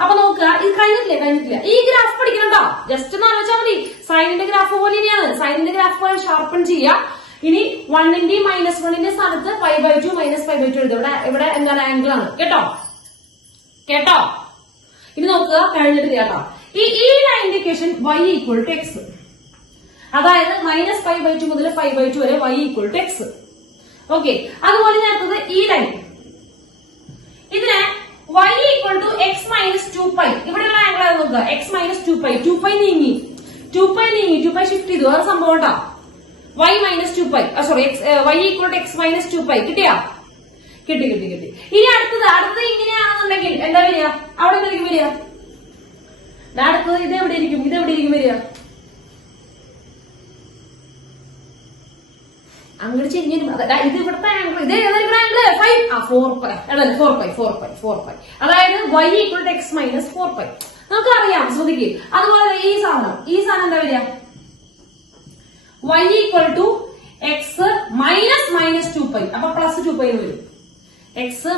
അപ്പൊ നോക്കുക, ഇത് കഴിഞ്ഞിട്ടില്ല. ഈ ഗ്രാഫ് പഠിക്കണോ? ജസ്റ്റ് ഒന്ന് ആലോചിച്ചാൽ മതി. സൈനിന്റെ ഗ്രാഫ് പോലെ തന്നെയാണ്. സൈനിന്റെ ഗ്രാഫ് പോലെ ഷാർപ്പൺ ചെയ്യുക. ഇനി 1ന്റെയും -1ന്റെ സ്ഥാനത്ത് pi by 2 minus pi by 2 എഴുതും. ഇവിടെ എന്താണ്? ആംഗിൾ ആണ്. കേട്ടോ? ഇനി നോക്കുക, കഴിഞ്ഞിട്ട് കേട്ടോ. ഈ ലൈനിന്റെ equation y equal to x. അതായത് മൈനസ് പൈ ബൈ 2 മുതൽ പൈ ബൈ 2 വരെ y equal to x. Okay, അതുപോലെ ഞാൻ ഈ ലൈൻ, ഇതിനെ y equal to x minus 2 pi. ഇവിടെയുള്ള ആംഗിൾ ആണ് നോക്കുക. X minus 2 pi. 2 പൈ നീങ്ങി, 2 പൈ ഷിഫ്റ്റ് ചെയ്തു. അത് സംഭവം കേട്ടോ. y minus 2 pi, sorry, y equal to x minus 2 pi. കിട്ടിയാ? കിട്ടി. ഇനി അടുത്തത് ഇങ്ങനെയാണെന്നുണ്ടെങ്കിൽ എന്താ വരിക? അവിടെ എന്തായിരിക്കും വരിക? അടുത്തത് ഇത് എവിടെ ഇരിക്കും വരിക? അങ്ങോട്ട് ചെരിഞ്ഞു. ഇത് ഇവിടുത്തെ ആംഗിൾ, ഇത് ഏതായിരിക്കും ആംഗിൾ? 4 പൈ. അതായത് y equal to x minus 4 pi. നമുക്കറിയാം, ശ്രദ്ധിക്കുക. അതുപോലെ ഈ സാധനം എന്താ വരിക? y equal to x minus 2 pi. അപ്പൊ പ്ലസ് 2 പൈ എന്ന് വരും. X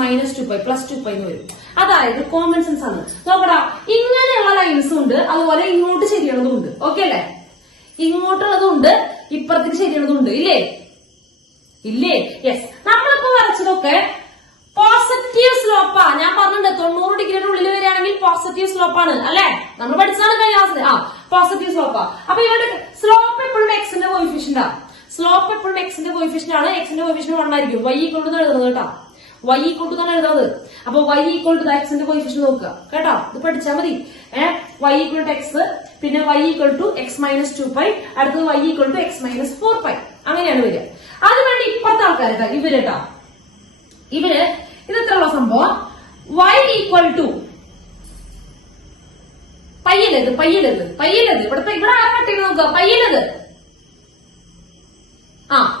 minus 2 pi plus 2 pi എന്ന് വരും. അതായത് കോമൺ സെൻസ് ആണ്. നോക്കടാ, ഇങ്ങനെയുള്ള ലൈൻസും ഉണ്ട്, അതുപോലെ ഇങ്ങോട്ട് ശരിയുള്ളതും ഉണ്ട്. ഓക്കെ അല്ലേ? ഇങ്ങോട്ടുള്ളതും ഉണ്ട്, ഇപ്പുറത്തേക്ക് ശരിയുള്ളതും ഉണ്ട്. ഇല്ലേ? യെസ്. നമ്മളിപ്പോ വരച്ചതൊക്കെ പോസിറ്റീവ് സ്ലോപ്പാ. ഞാൻ പറഞ്ഞിട്ടുണ്ട്, 90 ഡിഗ്രിയുടെ ഉള്ളിൽ വരികയാണെങ്കിൽ പോസിറ്റീവ് സ്ലോപ്പാണ് അല്ലെ? നമ്മൾ പഠിച്ചതാണ് കഴിഞ്ഞ ക്ലാസ്സിൽ. പോസിറ്റീവ് സ്ലോപ്പാ. അപ്പൊ ഇവിടെ സ്ലോപ്പ് എപ്പോഴും എക്സിന്റെ കോയിഫിഷ്യന്റ് ആണ്. എക്സിന്റെ കോയിഫിഷ്യന്റ് 1 ആയിരിക്കും. y ഈക്വൽ ടു എഴുതുന്നത് കേട്ടോ. y ഈക്വൽ ടു എഴുതുന്നത്. അപ്പൊ y ഈക്വൽ ടു എക്സിന്റെ കോയിഫിഷ്യന്റ് നോക്കുക കേട്ടോ. ഇത് പഠിച്ചാൽ മതി. y ഈക്വൽ ടു എക്സ്, പിന്നെ y equal to x minus 2 pi, അടുത്തത് y equal to x minus 4 pi. അങ്ങനെയാണ് വരിക. അതുവേണ്ടി ഇപ്പുറത്തെ ആൾക്കാർ ഇവര് ഇത് എത്രയുള്ള സംഭവം? y ഈക്വൽ ടു പയ്യലത്. ഇവിടെ ആരാ കട്ടിങ് നോക്കുക? പയ്യലത്.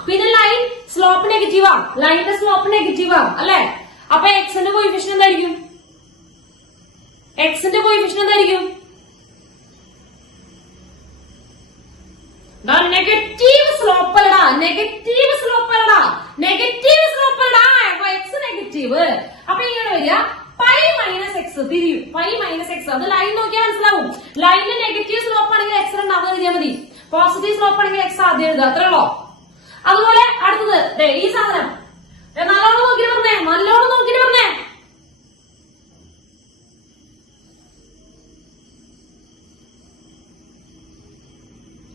പിന്നെ ലൈൻ സ്ലോപ്പ് നെഗറ്റീവാ. ലൈനിന്റെ സ്ലോപ്പ് നെഗറ്റീവാ അല്ലെ? അപ്പൊ എക്സിന്റെ കോയിഫിഷ്യന്റ് എന്തായിരിക്കും? നെഗറ്റീവ് സ്ലോപ്പ് അല്ലടാ. X negative. അപ്പൊ ഇങ്ങനെ വരിക, പൈ മൈനസ് എക്സ് തിരിയും. Pi minus X. അത് ലൈൻ നോക്കിയാൽ മനസ്സിലാവും. ലൈനിൽ നെഗറ്റീവ് സ്ലോപ്പ് ആണെങ്കിൽ എക്സ് രണ്ടാമത് എഴുതിയാൽ മതി. പോസിറ്റീവ് സ്ലോപ്പ് ആണെങ്കിൽ എക്സ് ആദ്യം എഴുതുക. അത്രയുള്ളോ? അതുപോലെ അടുത്തത് ഈ സാധനം നല്ലോണം നോക്കിട്ട് പറഞ്ഞേ.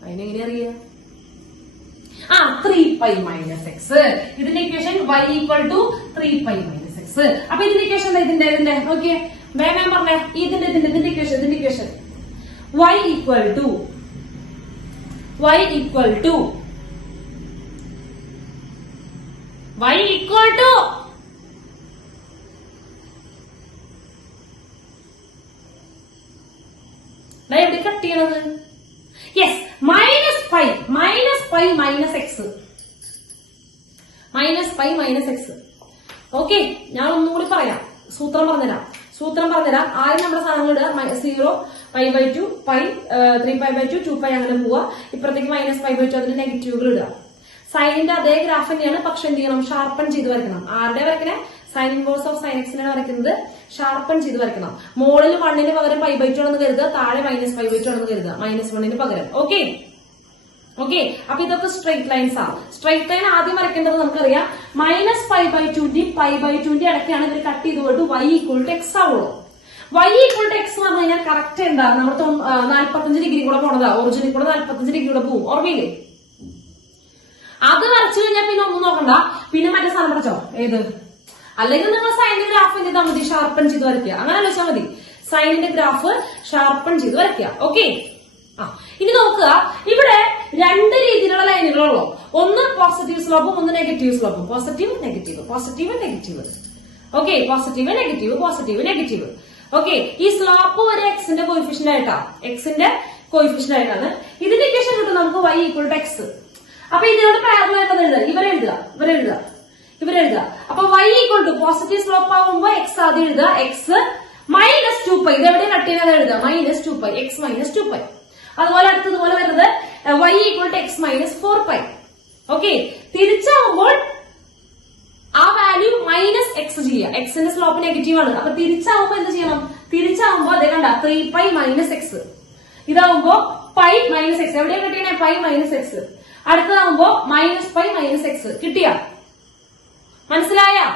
അതിനെങ്ങനെ അറിയാ? 3 പൈ മൈനസ് എക്സ്. ഇതിന്റെ equation y equal to 3 pi minus x. അപ്പൊ ഇതിന്റെ ഇക്വേഷൻ ഇതിന്റെ നോക്കിയേ, വേഗം പറഞ്ഞേ. ഇതിന്റെ ഇക്വേഷൻ y ഈക്വൽ ടു എവിടെ കട്ട് ചെയ്യണത്? Yes, minus pi minus x. Minus pi minus x. Okay, ഞാൻ ഒന്നുകൂടി പറയാം. സൂത്രം പറഞ്ഞുതരാം. ആദ്യം നമ്മുടെ സാധനങ്ങൾ ഇടുക. 0 π/2 π 3π/2 2π അങ്ങനെ പോവുക. ഇപ്പുറത്തേക്ക് -π/2 അതിന് നെഗറ്റീവുകൾ ഇടുക. സൈനിന്റെ അതേ ഗ്രാഫ് തന്നെയാണ്, പക്ഷെ എന്ത് ചെയ്യണം? ഷാർപ്പൺ ചെയ്ത് വരയ്ക്കണം. ആരുടെ വരയ്ക്കണേ? സൈൻ ഇൻവേഴ്സ് ഓഫ് സൈൻ എക്സിനാണ് വരയ്ക്കുന്നത്. ഷാർപ്പൺ ചെയ്ത് വരയ്ക്കണം. മുകളിൽ 1ന് പകരം π/2 ആണെന്ന് കരുതുക, താഴെ -π/2 ആണെന്ന് കരുതുക. -1ന് പകരം. ഓക്കെ. അപ്പൊ ഇതൊക്കെ സ്ട്രെയിറ്റ് ലൈൻസ് ആണ്. സ്ട്രെയിറ്റ് ലൈൻ ആദ്യം വരയ്ക്കേണ്ടത് നമുക്കറിയാം. -π/2 π/2 ഇടയ്ക്കാണ് ഇവർ കട്ട് ചെയ്ത് പോയിട്ട് y = x ആവുള്ളൂ. y = x എന്ന് പറഞ്ഞു കഴിഞ്ഞാൽ കറക്റ്റ് എന്താ? നമ്മൾ 45 ഡിഗ്രി കൂടെ പോണതാ. ഒറിജിനിൽ കൂടെ 45 ഡിഗ്രി കൂടെ പോവും. ഓർമ്മയില്ലേ? അത് വരച്ചു കഴിഞ്ഞാൽ പിന്നെ ഒന്നും നോക്കണ്ട. പിന്നെ മറ്റേ സാധനം പഠിച്ചോ? ഏത്? അല്ലെങ്കിൽ നിങ്ങൾ സൈനിന്റെ ഗ്രാഫ് എന്ത് ചെയ്താൽ മതി? ഷാർപ്പൺ ചെയ്ത് വരയ്ക്കുക. അങ്ങനെ വെച്ചാൽ മതി. സൈനിന്റെ ഗ്രാഫ് ഷാർപ്പൺ ചെയ്ത് വരയ്ക്കുക. ഓക്കെ. ഇനി നോക്കുക, ഇവിടെ 2 രീതിയിലുള്ള ലൈനുകളുള്ളൂ. ഒന്ന് പോസിറ്റീവ് സ്ലോപ്പും ഒന്ന് നെഗറ്റീവ് സ്ലോപ്പും. Positive negative. Okay, positive negative. Okay, ഈ സ്ലോപ്പ് ഒരു എക്സിന്റെ കോയിഫിഷ്യന്റ് ആയിട്ടാണ്. ഇതിന്റെ ഇക്വേഷൻ കിട്ടും നമുക്ക് y = x. അപ്പൊ ഇതിനോട് പാരലൽ ആയിട്ട് എഴുതുക. ഇവരെ എഴുതുക. അപ്പൊ y = പോസിറ്റീവ് സ്ലോപ്പ് ആവുമ്പോ x ആദ്യം എഴുതുക. x -2π. ഇതെവിടെ കട്ട് ചെയ്യുന്നത് എഴുതുക. -2π. x -2π. അതുപോലെ അടുത്തതുപോലെ വരുന്നത് y = x -4π. ഓക്കെ, തിരിച്ചാവുമ്പോൾ ആ വാല്യൂ -x ചെയ്യുക. എക്സിന്റെ സ്ലോപ്പ് നെഗറ്റീവ് ആണ്. അപ്പൊ തിരിച്ചാവുമ്പോ എന്ത് ചെയ്യണം? തിരിച്ചാവുമ്പോ അതേ കണ്ട 3π - x. ഇതാവുമ്പോ π - x. എവിടെയാണ് കിട്ടിയേ? π - x. അടുത്തതാവുമ്പോ -π - x. കിട്ടിയ? മനസ്സിലായില്ലേ?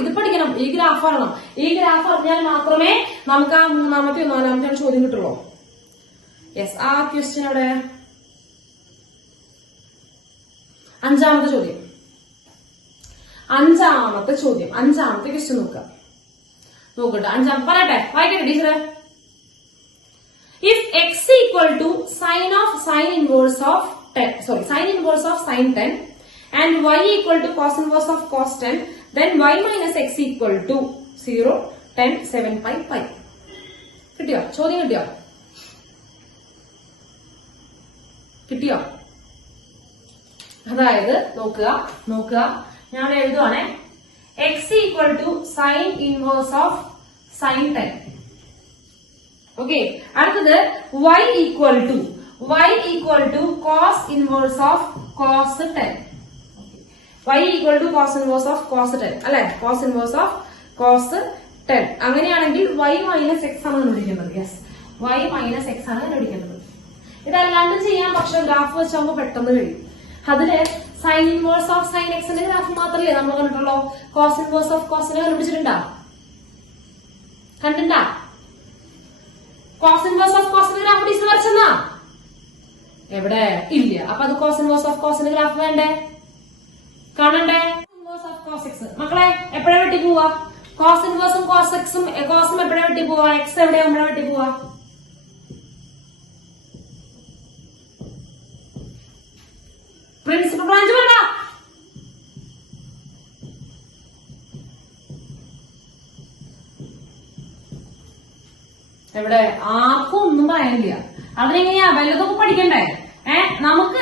ഇത് പഠിക്കണം. ഈ ഗ്രാഫ് അറിയണം. ഈ ഗ്രാഫ് അറിഞ്ഞാൽ മാത്രമേ നമുക്ക് ആ 3-ാമത്തെ 4-ാമത്തെ ചോദ്യം കിട്ടുള്ളൂ. യെസ്, ആ ക്വസ്റ്റ്യൻ അവിടെ 5-ാമത്തെ ചോദ്യം. 5-ാമത്തെ ക്വസ്റ്റ്യൻ നോക്കട്ടെ. 5-ാമത്തെ പറയട്ടെ, വായിക്കട്ടെ ടീച്ചറെ. If x = sin inverse of sin 10 and y = cos inverse of cos 10, then y - x = 0, 10, 7π π. കിട്ടിയോ? ചോദ്യം കിട്ടിയോ? അതായത് നോക്കുക, ഞാൻ എഴുതുവാണേ. x = sin inverse of sin 10. Okay, അടുത്തത് y = cos inverse of cos 10. y = cos inverse of cos 10 അല്ലെ? cos inverse of cos 10. അങ്ങനെയാണെങ്കിൽ y - x ആണ് കണ്ടുപിടിക്കേണ്ടത്. യെസ്, y - x ആണ് കണ്ടുപിടിക്കേണ്ടത്. ഇതല്ലാണ്ട് ചെയ്യാം, പക്ഷെ ഗ്രാഫ് വെച്ചാകുമ്പോ പെട്ടെന്ന് കഴിയും. അതില് സൈൻ ഇൻവേഴ്സ് ഓഫ് സൈൻ എക്സിന്റെ ഗ്രാഫ് മാത്രമല്ലേ നമ്മൾ കണ്ടിട്ടുള്ളൂ. കോസ് ഇൻവേഴ്സ് ഓഫ് കോസിനെ കണ്ടുപിടിച്ചിട്ടുണ്ടാ? കോസ് ഇൻവേഴ്സ് ഓഫ് കോസിന്റെ ഗ്രാഫ് ടീച്ചർ വരച്ചെന്നാ? എവിടെ? ഇല്ല. അപ്പൊ അത് കോസ് ഇൻവേഴ്സ് ഓഫ് കോസിന്റെ ഗ്രാഫ് വേണ്ടേ? കാണണ്ടേ? Inverse of cos x. മക്കളെ എപ്പോഴാ വെട്ടി പോവാ? കോസ് ഇൻവേഴ്സും കോസ് എക്സും കോസും എപ്പോഴാ വെട്ടി പോവാ? എക്സ് എവിടെയാകുമ്പോഴാ വെട്ടി പോവാ? പ്രിൻസിപ്പൽ ബ്രാഞ്ച് വേണ്ട. എവിടെ? ആർക്കും ഒന്നും പറയാനില്ല. അതിനെങ്ങനെയാ? വല്ലതൊക്കെ പഠിക്കണ്ടേ? നമുക്ക്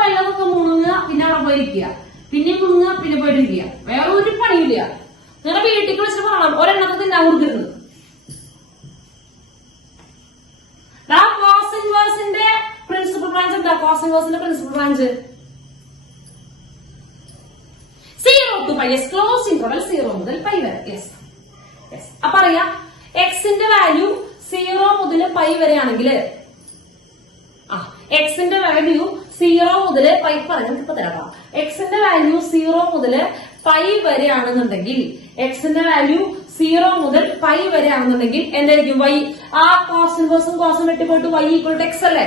വല്ലതൊക്കെ മുങ്ങുക, പിന്നെ അവിടെ പോയിരിക്കുക, പിന്നെ മുങ്ങുക, പിന്നെ പോയിട്ടിരിക്കുക. വേറെ ഒരു പണിയില്ല. നിങ്ങളുടെ വീട്ടിൽ വിളിച്ചിട്ട് പറയണം ഒരെണ്ണത്തെ തിന്നാൻ കൊടുക്കരുത്. കോസ് ഇൻവേഴ്സിന്റെ പ്രിൻസിപ്പൽ ബ്രാഞ്ച് എന്താ? കോസ് ഇൻവേഴ്സിന്റെ principal branch 0 to π. Close interval 0 മുതൽ π വരെ. യെസ്. അപ്പൊ അറിയാം, എക്സിന്റെ വാല്യൂ 0 മുതൽ π വരെയാണെങ്കിൽ എക്സിന്റെ വാല്യൂ 0 മുതൽ π പറയാൻ ഇപ്പൊ തരാം. എക്സിന്റെ വാല്യൂ 0 മുതൽ π വരെയാണെന്നുണ്ടെങ്കിൽ എന്തായിരിക്കും? y ആ കോസ് ഇൻവേഴ്സും കോസും വെട്ടിപ്പോയിട്ട് y = x അല്ലേ?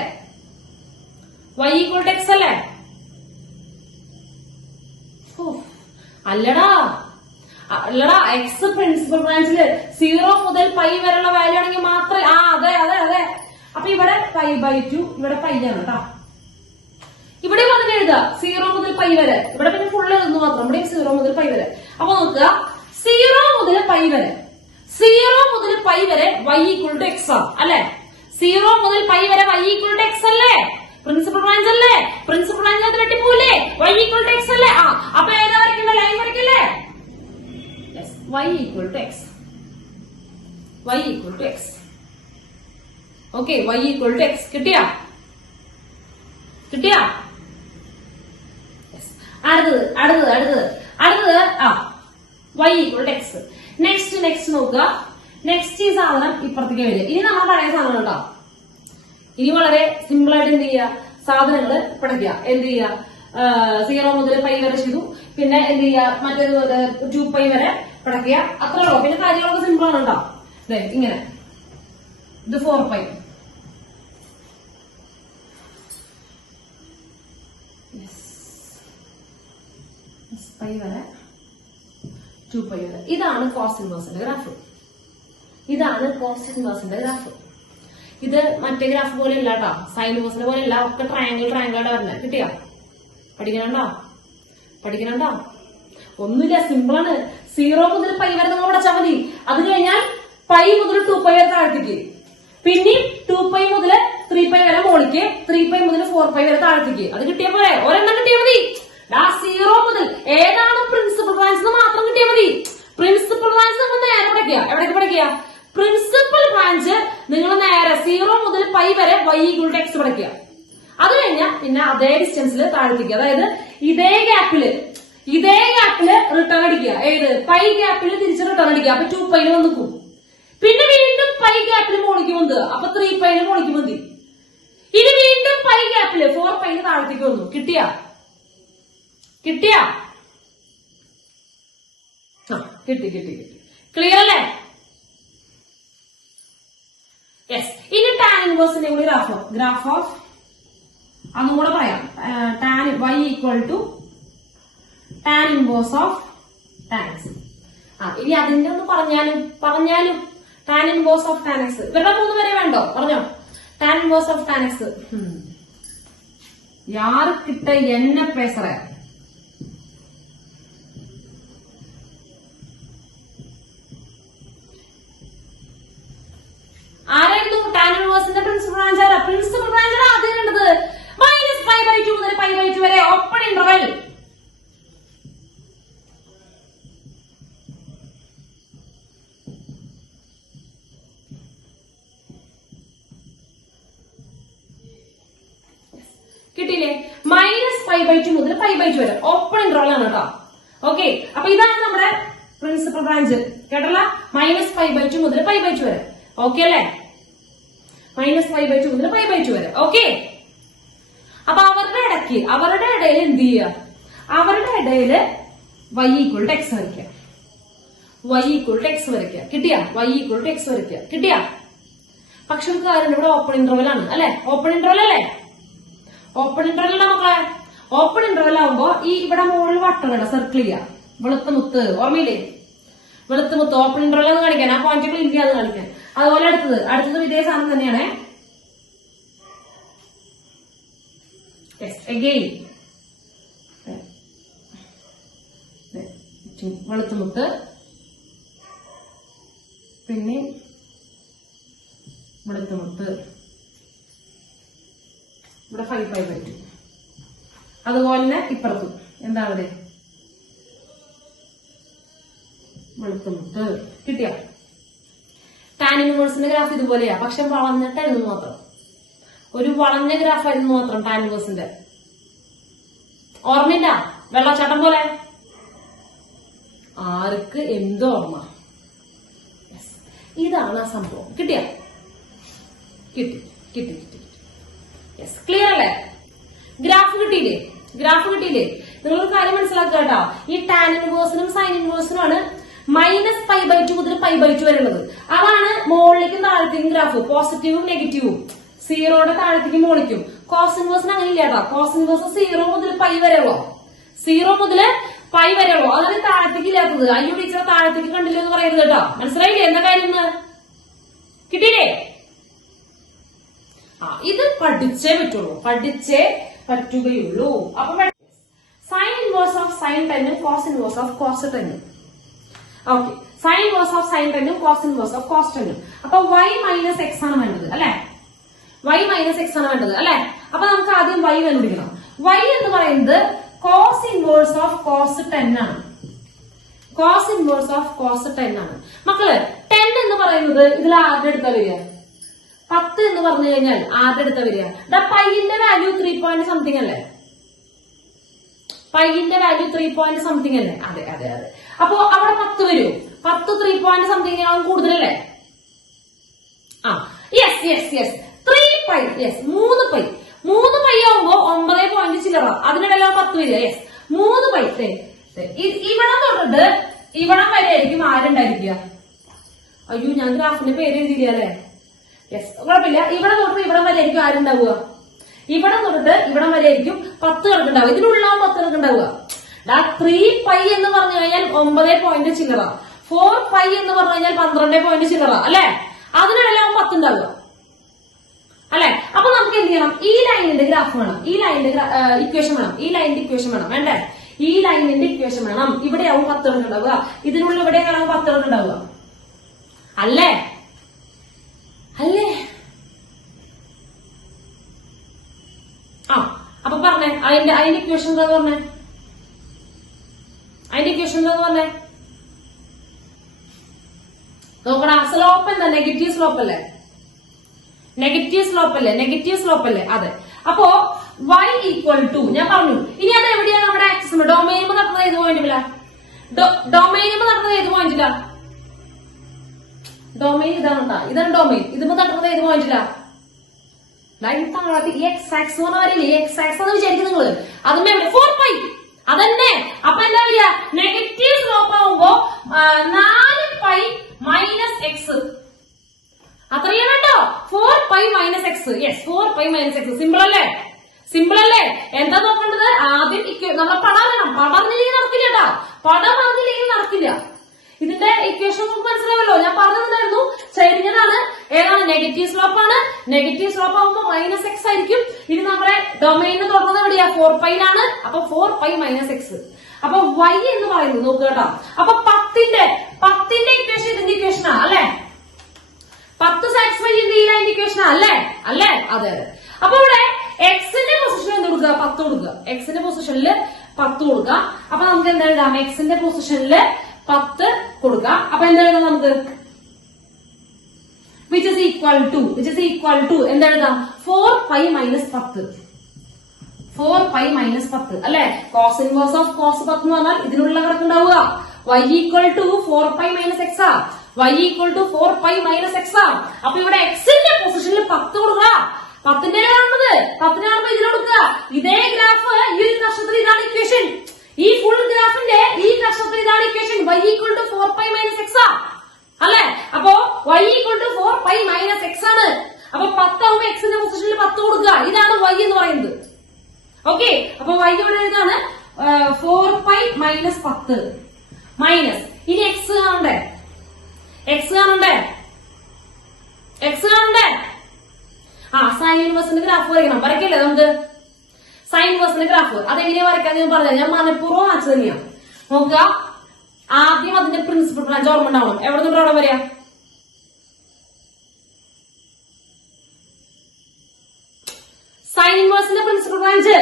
അല്ലടാ, എക്സ് പ്രിൻസിപ്പൽ ബ്രാഞ്ചില് 0 മുതൽ π വരെയുള്ള വാല്യൂ ആണെങ്കിൽ മാത്രമേ. അതെ. അപ്പൊ ഇവിടെ π/2, ഇവിടെ π ആണ് കേട്ടോ. ഇവിടെ വന്നിട്ട് എഴുതുക 0 മുതൽ π വരെ. ഇവിടെ പിന്നെ ഫുള്ള് എഴുതുന്നു മാത്രം. ഇവിടെ 0 മുതൽ π വരെ. അപ്പൊ നോക്കുക, 0 മുതൽ പൈ വരെ, 0 മുതൽ പൈ വരെ y ഈക്വൽ ടു എക്സ് ആണ് അല്ലെ? 0 മുതൽ പൈ വരെ y ഈക്വൽ ടു എക്സ് അല്ലേ? പ്രിൻസിപ്പൽ ബ്രാഞ്ച് അല്ലേ? പ്രിൻസിപ്പൽ ബ്രാഞ്ച് വെട്ടിപ്പോലേ? y ഈക്വൽ ടു എക്സ് അല്ലേ? അപ്പൊ ഏതാ വരയ്ക്കേണ്ട? ലൈൻ വരയ്ക്കല്ലേ? y equal to x, y equal to x. Okay, y equal to x കിട്ടിയാ? കിട്ടിയാ? അടുത്തത് അടുത്തത് അടുത്തത് അടുത്തത് y equal to x. Next നോക്കുക. നെക്സ്റ്റ് ഈ സാധനം ഇപ്പുറത്തേക്ക് വരിക. ഇനി നമ്മൾ പഴയ സാധനം കേട്ടോ. ഇനി വളരെ സിമ്പിൾ ആയിട്ട് എന്ത് ചെയ്യുക? സാധനങ്ങൾ പഠിക്കുക. എന്ത് ചെയ്യുക? 0 മുതൽ പൈ വരെ ചെയ്തു. പിന്നെ എന്ത് ചെയ്യുക? മറ്റേത് 2 പൈ വരെ പഠിക്കുക. അത്രേ ഉള്ളൂ. പിന്നെ കാര്യങ്ങളൊക്കെ സിമ്പിൾ ആണ് കേട്ടോ. ഇങ്ങനെ ഇത് 4 പൈ, പൈ വരെ 2 പൈ വരെ. ഇതാണ് കോസ് ഇൻവേഴ്സിന്റെ ഗ്രാഫ്. ഇതാണ് കോസ് ഇൻവേഴ്സിന്റെ ഗ്രാഫ്. ഇത് മറ്റേ ഗ്രാഫ് പോലെ അല്ല കേട്ടോ, സൈൻ ഇൻവേഴ്സിന്റെ പോലെ അല്ല. ഒക്കെ ട്രയാങ്കിൾ ആയിട്ട് വരുന്നത്. കിട്ടിയാ? പഠിക്കണോ? ഒന്നുമില്ല, സിമ്പിളാണ്. 0 മുതൽ പൈ വരെ നമ്മൾ പഠിച്ചാൽ മതി. അത് കഴിഞ്ഞാൽ പൈ മുതൽ 2 പൈ വരെ താഴ്ത്തിക്ക്, പിന്നെ 2 പൈ മുതൽ 3 പൈ വരെ മോളിക്ക്, 3 പൈ മുതൽ 4 പൈ വരെ താഴ്ത്തിക്ക്. അത് കിട്ടിയാൽ പോലെ ഒരെണ്ണം കിട്ടിയാൽ മതി. 0 മുതൽ ഏതാണ് പ്രിൻസിപ്പൽ ബ്രാഞ്ച് മാത്രം കിട്ടിയാൽ മതി. പ്രിൻസിപ്പൽ ബ്രാഞ്ച് നമ്മൾ നേരെ പഠിക്കുക. എവിടേക്ക് പഠിക്കുക? പ്രിൻസിപ്പൽ ബ്രാഞ്ച് നിങ്ങൾ നേരെ 0 മുതൽ പൈ വരെ y ഈക്വൽ ടു എക്സ് പഠിക്കുക. അത് കഴിഞ്ഞാൽ പിന്നെ അതേ ഡിസ്റ്റൻസിൽ താഴ്ത്തിക്കുക. അതായത് ഇതേ ഗ്യാപ്പില് റിട്ടേൺ അടിക്കുക. ഏത്? പൈ ഗ്യാപ്പിൽ തിരിച്ച് റിട്ടേൺ അടിക്കുക. അപ്പൊ 2 പൈയിൽ വന്നിക്കും. പിന്നെ വീണ്ടും പൈ ഗ്യാപ്പിൽ മോളിക്ക് വന്നത്. അപ്പൊ 3 പൈയിൽ മോളിക്ക് മതി. ഇനി വീണ്ടും പൈ ഗ്യാപ്പില് 4 പൈയിൽ താഴത്തേക്ക് വന്നു. കിട്ടിയാ? കിട്ടി. ക്ലിയർ അല്ലേ? യെസ്. ഇനി ടാൻ ഇൻവേഴ്സിന്റെ കൂടി ഗ്രാഫ് ഓഫ് അതും കൂടെ പറയാം. Tan y equal to tan inverse of tan x. ഇനി അതിന്റെ ഒന്ന് പറഞ്ഞാലും tan inverse of tan x. ഇവരുടെ 3 വരെ വേണ്ടോ? പറഞ്ഞോ. Tan inverse of tan x. യാർക്കിട്ട എന്നെ പേസറ. ആരായിരുന്നു ടാൻ ഇൻവേഴ്സിന്റെ പ്രിൻസിപ്പൽ ബ്രാഞ്ച്? പ്രിൻസിപ്പൽ ബ്രാഞ്ച് ആദ്യം കണ്ടത് -π/2 മുതൽ π/2 വരെ ഓപ്പൺ ഇന്റർവെൽ. കിട്ടിയില്ലേ? -π/2 മുതൽ π/2 വരെ ഓപ്പൺ ഇന്റർവെൽ ആണ് കേട്ടോ. ഓക്കെ, അപ്പൊ ഇതാണ് നമ്മുടെ പ്രിൻസിപ്പൽ ബ്രാഞ്ച്. കേട്ടല്ല? -π/2 മുതൽ π/2 വരെ. ഓക്കെ അല്ലേ? -π/2 മുതൽ π/2 വരെ. ഓക്കെ, അപ്പൊ അവരുടെ ഇടയിൽ എന്ത് ചെയ്യുക? അവരുടെ ഇടയിൽ y ഈക്വൽ ടു എക്സ് വരയ്ക്കുക. y ഈക്വൽ ടു എക്സ് വരയ്ക്കുക. കിട്ടിയാ? y ഈക്വൽ ടു എക്സ് വരയ്ക്കുക. കിട്ടിയാ? പക്ഷെ കാര്യം ഇവിടെ ഓപ്പൺ ഇന്റർവെൽ ആണ് അല്ലെ? ഓപ്പൺ ഇന്റർവെൽ അല്ലേ? ഓപ്പൺ ഇന്റർവെൽ അല്ല മക്കളെ. ഓപ്പൺ ഇന്റർവെൽ ആവുമ്പോ ഈ ഇവിടെ മുകളിൽ വട്ടം കണ്ട സർക്കിൾ ചെയ്യുക. വെളുത്ത മുത്ത് ഓർമ്മയില്ലേ? വെളുത്ത മുത്ത് ഓപ്പൺ ഇന്റർവെൽ എന്ന് കാണിക്കാൻ. ആ പോയിന്റുകൾ ഇല്ല അത് കാണിക്കാൻ. അതുപോലെ അടുത്തത് ഇതേ സാധനം തന്നെയാണ്. again വെളുത്ത മുത്ത്, പിന്നെ വെളുത്ത മുത്ത്, ഇവിടെ 5/2. അതുപോലെ തന്നെ ഇപ്പുറത്തും എന്താണ് വെളുത്ത മുത്ത്. കിട്ടിയ? ടാൻ ഇൻവേഴ്സിന്റെ ഗ്രാഫ് ഇതുപോലെയാ, പക്ഷെ വളഞ്ഞിട്ടായിരുന്നു മാത്രം. ഒരു വളഞ്ഞ ഗ്രാഫ് ആയിരുന്നു മാത്രം ടാൻ ഇൻവേഴ്സിന്റെ. ഓർമ്മയില്ല? വെള്ളച്ചാട്ടം പോലെ. ആർക്ക് എന്തോ ഓർമ്മ. ഇതാണ് ആ സംഭവം. കിട്ടിയ? കിട്ടി. യെസ്, ക്ലിയർ അല്ലേ? ഗ്രാഫ് കിട്ടിയില്ലേ? നിങ്ങളൊരു കാര്യം മനസ്സിലാക്കുക കേട്ടോ. ഈ ടാൻ ഇൻവേഴ്സിനും സൈൻ ഇൻവേഴ്സിനുമാണ് -π/2 മുതൽ π/2 വരെ ഉള്ളത്. അതാണ് മുകളിലേക്കും താഴത്തേക്കും ഗ്രാഫ്. പോസിറ്റീവും നെഗറ്റീവും. 0യുടെ താഴത്തേക്കും മോളിക്കും. കോസ് ഇൻവേഴ്സിന് അങ്ങനെ ഇല്ല കേട്ടോ. കോസ് ഇൻവേഴ്സ് 0 മുതൽ π വരെ ഉള്ളോ. 0 മുതൽ π വരെ ഉള്ളോ. അതാണ് താഴത്തേക്ക് ഇല്ലാത്തത്. അയ്യോ ടീച്ചർ താഴത്തേക്ക് കണ്ടില്ല എന്ന് പറയരുത് കേട്ടോ. മനസ്സിലായില്ലേ എന്താ കാര്യം? കിട്ടിയില്ലേ? ഇത് പഠിച്ചേ പറ്റുകയുള്ളൂ. അപ്പൊ sine inverse of sine 10, cos inverse of cos 10. Okay. Sine inverse of sine 10 cos inverse of cos 10. അപ്പൊ y മൈനസ് എക്സ് ആണ് വേണ്ടത് അല്ലെ, y മൈനസ് എക്സ് ആണ് വേണ്ടത് അല്ലെ. അപ്പൊ നമുക്ക് ആദ്യം y കണ്ടുപിടിക്കണം. y എന്ന് പറയുന്നത് കോസ് ഇൻവേഴ്സ് ഓഫ് കോസ് 10 ആണ്. കോസ് ഇൻവേഴ്സ് ഓഫ് കോസ് 10 ആണ്. മക്കള് 10 എന്ന് പറയുന്നത് ഇതിൽ ആരുടെ അടുത്താ വരിക? 10 എന്ന് പറഞ്ഞു കഴിഞ്ഞാൽ ആരുടെ അടുത്താ വരിക? പൈന്റെ വാല്യൂ 3 പോയിന്റ് സംതിങ് അല്ലേ? പൈന്റെ വാല്യൂ 3 പോയിന്റ് സംതിങ് അല്ലേ? അതെ അതെ അതെ. അപ്പൊ അവിടെ 10 വരും. 10 3 പോയിന്റ് സംതിങ് ആവും കൂടുതലല്ലേ? ആ yes yes yes 3 pi. Yes 3 pi. 3 pi ആവുമ്പോ 9 പോയിന്റ് ചില്ലറ. അതിനിടയിലാണ് 10 വരിക. Yes 3 pi. ഇവിടെ തൊട്ടിട്ട് ഇവിടെ വരെ ആയിരിക്കും ആരുണ്ടായിരിക്കുക? അയ്യോ ഞാൻ ഗ്രാഫിന്റെ പേര് എഴുതിയില്ല അല്ലെ. യെസ് കുഴപ്പമില്ല. ഇവിടെ തൊട്ട് ഇവിടെ വരെ ആയിരിക്കും ആരുണ്ടാവുക? ഇവിടെ തൊട്ടിട്ട് ഇവിടെ വരെ ആയിരിക്കും 10 കണക്കുണ്ടാവുക. ഇതിനുള്ളാവും 10 കണക്കുണ്ടാവുക. 3 പൈ എന്ന് പറഞ്ഞു കഴിഞ്ഞാൽ 9 പോയിന്റ് ചില്ലറ. 4 പൈ എന്ന് പറഞ്ഞു കഴിഞ്ഞാൽ 12 പോയിന്റ് ചില്ലറ അല്ലെ. അതിനിടയിലാവും 10 ഉണ്ടാവുക അല്ലെ. അപ്പൊ നമുക്ക് എന്ത് ചെയ്യണം? ഈ ലൈനിന്റെ ഗ്രാഫ് വേണം, ഈ ലൈനിന്റെ ഇക്വേഷൻ വേണം, ഈ ലൈനിന്റെ ഇക്വേഷൻ വേണം വേണ്ടേ? ഈ ലൈനിന്റെ ഇക്വേഷൻ വേണം. ഇവിടെയാവും 10 കണക്കുണ്ടാവുക, ഇതിനുള്ളിൽ ഇവിടെയാണ് 10 കണക്കുണ്ടാവുക അല്ലേ? അല്ലേ? ആ അപ്പൊ പറഞ്ഞേ അതിന്റെ ഇക്വേഷൻ എന്താ പറഞ്ഞേ? അതിന്റെ ഇക്വേഷൻ എന്താന്ന് പറഞ്ഞേ? നോക്കണ സ്ലോപ്പ് എന്താ? നെഗറ്റീവ് സ്ലോപ്പ് അല്ലേ? നെഗറ്റീവ് സ്ലോപ്പ് അല്ലേ? നെഗറ്റീവ് സ്ലോപ്പ് അല്ലേ? അതെ. അപ്പോ y ഈക്വൽ ടു ഞാൻ പറഞ്ഞു. ഇനി അത് എവിടെയാണ് നമ്മുടെ ആക്സിസ്? ഡൊമൈനുമ്പോ നടന്നത് ഏത് പോയിന്റില്ല? ഡൊമൈനുമ്പോ നടന്നത് ഏത് പോയിന്റില്ല? ഡൊമൈൻ ഇതാണ്. ഇതാണ് ഡൊമൈൻ. ഇതിപ്പോ നടന്നത് ഏത് പോയിന്റില്ല? ഈ എക്സ് ആക്സ് എന്ന് പറഞ്ഞാൽ ഈ എക്സ് ആക്സ് എന്ന് വിചാരിക്കും നിങ്ങള്. അതും 4 പൈ അതന്നെ. അപ്പൊ എന്താ വരിക? നെഗറ്റീവ് സ്ലോപ്പ് ആവുമ്പോ 4 പൈ മൈനസ് എക്സ്. അത്രയും കേട്ടോ. 4 pi minus X. Yes 4 pi minus X. Simple അല്ലേ? സിമ്പിൾ അല്ലേ? എന്താ നോക്കേണ്ടത്? ആദ്യം നമ്മൾ പടം അറിയണം. പടം അറിഞ്ഞില്ലെങ്കിൽ നടക്കില്ല കേട്ടോ. പടം അറിഞ്ഞില്ലെങ്കിൽ നടക്കില്ല. ഇതിന്റെ ഇക്വേഷൻ നമുക്ക് മനസ്സിലാവല്ലോ. ഞാൻ പറഞ്ഞിട്ടുണ്ടായിരുന്നു ചരിഞ്ഞതാണ്. ഏതാണ്? നെഗറ്റീവ് സ്ലോപ്പ് ആണ്. നെഗറ്റീവ് സ്ലോപ്പ് ആവുമ്പോൾ മൈനസ് എക്സ് ആയിരിക്കും. ഇനി നമ്മുടെ ഡൊമൈനിന് തുടങ്ങുന്നത് എവിടെയാ? 4 പൈയിലാണ്. അപ്പൊ 4 പൈ മൈനസ് എക്സ്. അപ്പൊ y എന്ന് പറയുന്നത് നോക്കുക കേട്ടോ. അപ്പൊ 10ന്റെ ഇക്വേഷൻ ഇതിന്റെ ഇക്വേഷനാ അല്ലെ? 10 സാറ്റിസ്ഫൈ ചെയ്യുന്ന ഈ ലൈൻ ഇക്വേഷനാ അല്ലേ? അല്ലേ? അതെ അതെ. അപ്പൊ ഇവിടെ എക്സിന്റെ പൊസിഷൻ എന്ത് കൊടുക്കുക? 10 കൊടുക്കുക. എക്സിന്റെ പൊസിഷനിൽ 10 കൊടുക്കുക. അപ്പൊ നമുക്ക് എന്താ എഴുതാം? എക്സിന്റെ പൊസിഷനില് 10 കൊടുക്കുക. അപ്പൊ എന്താ എഴുതാം നമുക്ക്? വിച്ച് ഇസ് ഈക്വൽ ടു എന്താ എഴുതാം? 4 പൈ മൈനസ് 10. 4 പൈ മൈനസ് 10 അല്ലെ? കോസ് ഇൻവേഴ്സ് ഓഫ് കോസ് 10 എന്ന് പറഞ്ഞാൽ ഇതിനുള്ള കിടക്കുണ്ടാവുക. y equal to 4 pi minus x ആ. y equal to 4 pi minus x ആ. അപ്പൊ ഇവിടെ എക്സിന്റെ പൊസിഷനിൽ 10 കൊടുക്കുക. 10ന്റെ കാണുന്നത് 10 കാണുമ്പോ ഇതിൽ കൊടുക്കുക. ഇതേ ഗ്രാഫ് ഈ ഒരു നക്ഷത്രം ഇതാണ് ഇക്വേഷൻ. ഈ ഫുൾ ഗ്രാഫിന്റെ ഈ നക്ഷത്രം ഇതാണ് equation. y equal to 4 pi minus x ആ അല്ലെ? അപ്പോ y equal to 4 pi minus x ആണ്. അപ്പൊ 10 ആവുമ്പോ എക്സിന്റെ പൊസിഷനിൽ 10 കൊടുക്കുക. ഇതാണ് y എന്ന് പറയുന്നത്. ഓക്കെ. അപ്പൊ y ഇവിടെ എഴുതാണ് 4 പൈ മൈനസ് 10 മൈനസ്. ഇനി എക്സ് കാണണ്ടേ? എക്സ് കാണണ്ടേ? ആ സൈൻ ഇൻവേഴ്സിന്റെ ഗ്രാഫ് വരയ്ക്കണം. വരയ്ക്കല്ലേ നമുക്ക്? സൈൻ ഇൻവേഴ്സിന്റെ ഗ്രാഫ് അതെങ്ങനെയാ വരയ്ക്കാന്ന് ഞാൻ പറഞ്ഞത്. ഞാൻ മനഃപൂർവ്വം വായിച്ചു തന്നെയാണ്. നോക്കുക. ആദ്യം അതിന്റെ പ്രിൻസിപ്പൽ ബ്രാഞ്ച് ഓർമ്മ ഉണ്ടാവണം. എവിടെ നിന്നോ അവിടെ വരിക? സൈൻ ഇൻവേഴ്സിന്റെ പ്രിൻസിപ്പൽ ബ്രാഞ്ച്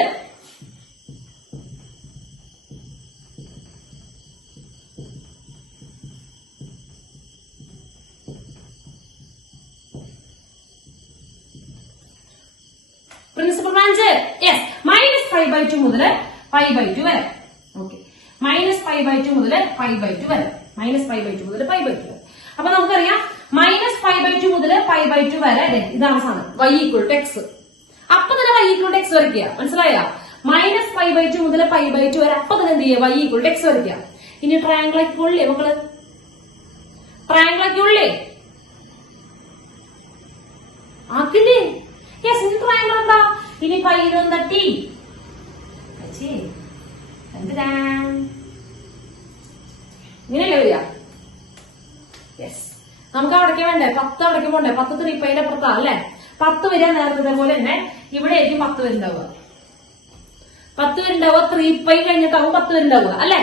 യെസ് -π/2 മുതൽ π/2 വരെ. ഓക്കെ. -π/2 മുതൽ π/2 വരെ. -π/2 മുതൽ π/2 വരെ. അപ്പൊ നമുക്കറിയാം -π/2 മുതൽ π/2 വരെ ഇതാണ് സാധനം. y equal to x. അപ്പൊ തന്നെ y ഈക്വൽ ടു എക്സ് വരയ്ക്കുക. മനസ്സിലായ? -π/2 മുതൽ π/2 വരെ. അപ്പൊ തന്നെ എന്ത് ചെയ്യുക? y ഈക്വൽ ടു എക്സ് വരയ്ക്കുക. ഇനി ട്രയാങ്കിൾ ആക്കിക്കൊള്ളേ മക്കള്? ട്രയാങ്കിൾ ആക്കിക്കൊള്ളേ? ആക്കില്ലേ? യെസ്. ഇനി ട്രയാങ്കിൾ എന്താ? ഇനി പൈ തട്ടി ഇങ്ങനെയല്ലേ വരിക? യെസ്. നമുക്ക് അവിടേക്ക് വേണ്ടേ? 10 അവിടേക്ക് പോണ്ടേ? 10 3 പൈന്റെ പുറത്താ അല്ലെ? 10 വരിക. നേരത്തെ പോലെ തന്നെ ഇവിടെ ആയിരിക്കും 10 വരുന്നുണ്ടാവുക. 10 വരുന്നുണ്ടാവുക. 3 പൈ കഴിഞ്ഞിട്ടാവും 10 വരുന്നുണ്ടാവുക അല്ലെ?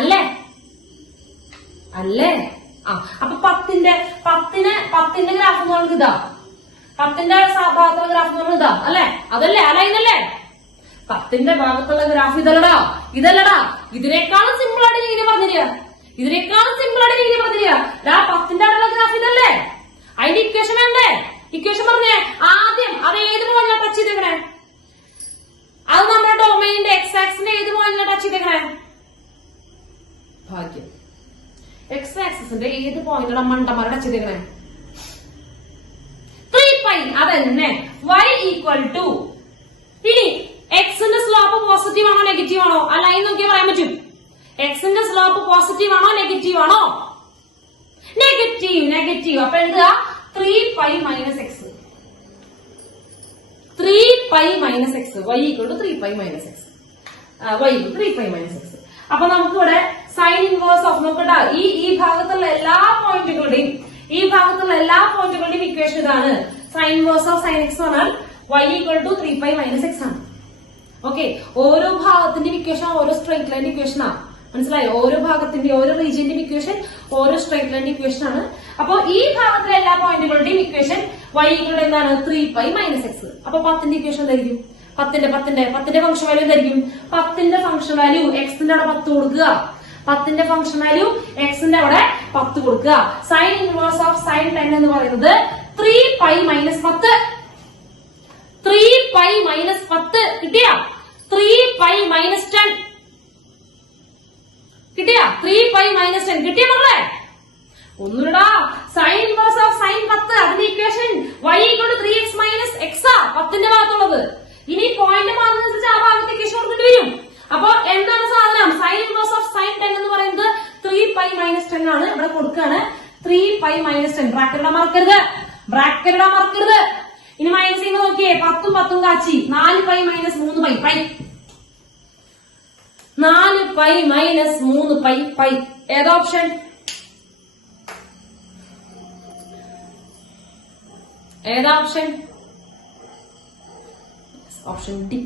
അല്ലേ? അല്ലേ? അപ്പൊ പത്തിന്റെ ഗ്രാഫ് എന്ന് പറയുന്നത് ഇതാ. 10ന്റെ ഭാഗത്തുള്ള ഗ്രാഫ് എന്ന് പറയുന്നത് ഇതാ അല്ലെ? അതല്ലേ? അലൈനല്ലേ? 10ന്റെ ഭാഗത്തുള്ള ഗ്രാഫ് ഇതല്ലടാ. ഇതിനേക്കാളും സിമ്പിൾ ആയിട്ട് രീതി പറഞ്ഞിരിക. 10ന്റെ അടുത്തുള്ള ഗ്രാഫ് ഇതല്ലേ? അതിന്റെ ഇക്വേഷൻ വേണ്ടേ? ഇക്വേഷൻ പറഞ്ഞേ ആദ്യം. അത് ഏത് പോയിന്റിലാണ് ടച്ച് ചെയ്തേക്കണേ? അത് നമ്മുടെ ഡൊമൈനിന്റെ എക്സ് ആക്സിന്റെ ഏത് പോയിന്റിലാണ് ടച്ച് ചെയ്തേക്കണേ? ഭാഗ്യം. എക്സ് ആക്സിന്റെ ഏത് പോയിന്റിലാണ് മണ്ടന്മാരെ ടച്ച് ചെയ്തേക്കണേ? 3π. അതന്നെ. y equal to. ഇനി എക്സിന്റെ സ്ലോപ്പ് പോസിറ്റീവ് ആണോ നെഗറ്റീവ് ആണോ? ആ ലൈൻ നോക്കിയാൽ പറയാൻ പറ്റും. എക്സിന്റെ സ്ലോപ്പ് പോസിറ്റീവ് ആണോ നെഗറ്റീവ് ആണോ? നെഗറ്റീവ്. അപ്പൊ എന്താ? 3π minus x. 3π minus x. y equal to 3π minus x. അപ്പൊ നമുക്ക് ഇവിടെ സൈൻ ഇൻവേഴ്സ് ഓഫ് നോക്കട്ടെ. ഈ ഭാഗത്തുള്ള എല്ലാ പോയിന്റുകളുടെയും ഇക്വേഷൻ ഇതാണ്. Sine inverse of sine x പറഞ്ഞാൽ y equal to 3π minus x ആണ്. ഓക്കെ, ഓരോ ഭാഗത്തിന്റെ ഇക്വേഷൻ ഓരോ സ്ട്രൈറ്റ് ലൈൻ ഇക്വേഷനാ. മനസ്സിലായോ? ഓരോ ഭാഗത്തിന്റെ ഓരോ റീജിയന്റെ ഇക്വേഷൻ ഓരോ സ്ട്രൈറ്റ് ലൈൻ ഇക്വേഷൻ ആണ്. അപ്പൊ ഈ ഭാഗത്തിലെ എല്ലാ പോയിന്റുകളുടെയും ഇക്വേഷൻ y ഈക്വൽ എന്താണ്? 3π മൈനസ് എക്സ്. അപ്പൊ 10ന്റെ ഇക്വേഷൻ എന്തായിരിക്കും? 10ന്റെ ഫംഗ്ഷൻ വാല്യൂ എന്തായിരിക്കും? 10ന്റെ ഫംഗ്ഷൻ വാല്യൂ എക്സിന്റെ അവിടെ 10 കൊടുക്കുക. 10ന്റെ ഫംഗ്ഷൻ വാല്യൂ എക്സിന്റെ അവിടെ 10 കൊടുക്കുക. സൈൻ ഇൻവേഴ്സ് ഓഫ് സൈൻ 10 എന്ന് പറയുന്നത് 3π മൈനസ് 10. 3π മൈനസ് 10 കിട്ടിയ? 3π മൈനസ് 10 കിട്ടിയ? 3π മൈനസ് 10 കിട്ടിയ മക്കളെ? ഒന്നുകൂടാ. സൈൻ ഇൻവേഴ്സ് ഓഫ് സൈൻ 10 അതിന്റെ equation y equal to 3x minus x ആ 10ന്റെ ഭാഗത്തുള്ളത്. ഇനി പോയിന്റ് മാറുന്നതനുസരിച്ച് ആ ഭാഗത്ത് ഇക്വേഷൻ കൊടുക്കേണ്ടി വരും. അപ്പൊ എന്താണ് സാധനം? സൈൻ ഇൻവേഴ്സ് ഓഫ് സൈൻ 10 എന്ന് പറയുന്നത് 3π മൈനസ് 10 ആണ്. ഇവിടെ കൊടുക്കുകയാണ് 3π മൈനസ് 10. ബ്രാക്കറ്റ് ഇടാൻ മറക്കരുത്. ഇനി മൈനസ് ചെയ്യുമ്പോൾ നോക്കിയേ, 10 കാച്ചി. 4π മൈനസ് 3π. 4π മൈനസ് 3π. ഏതാ ഓപ്ഷൻ? Option D.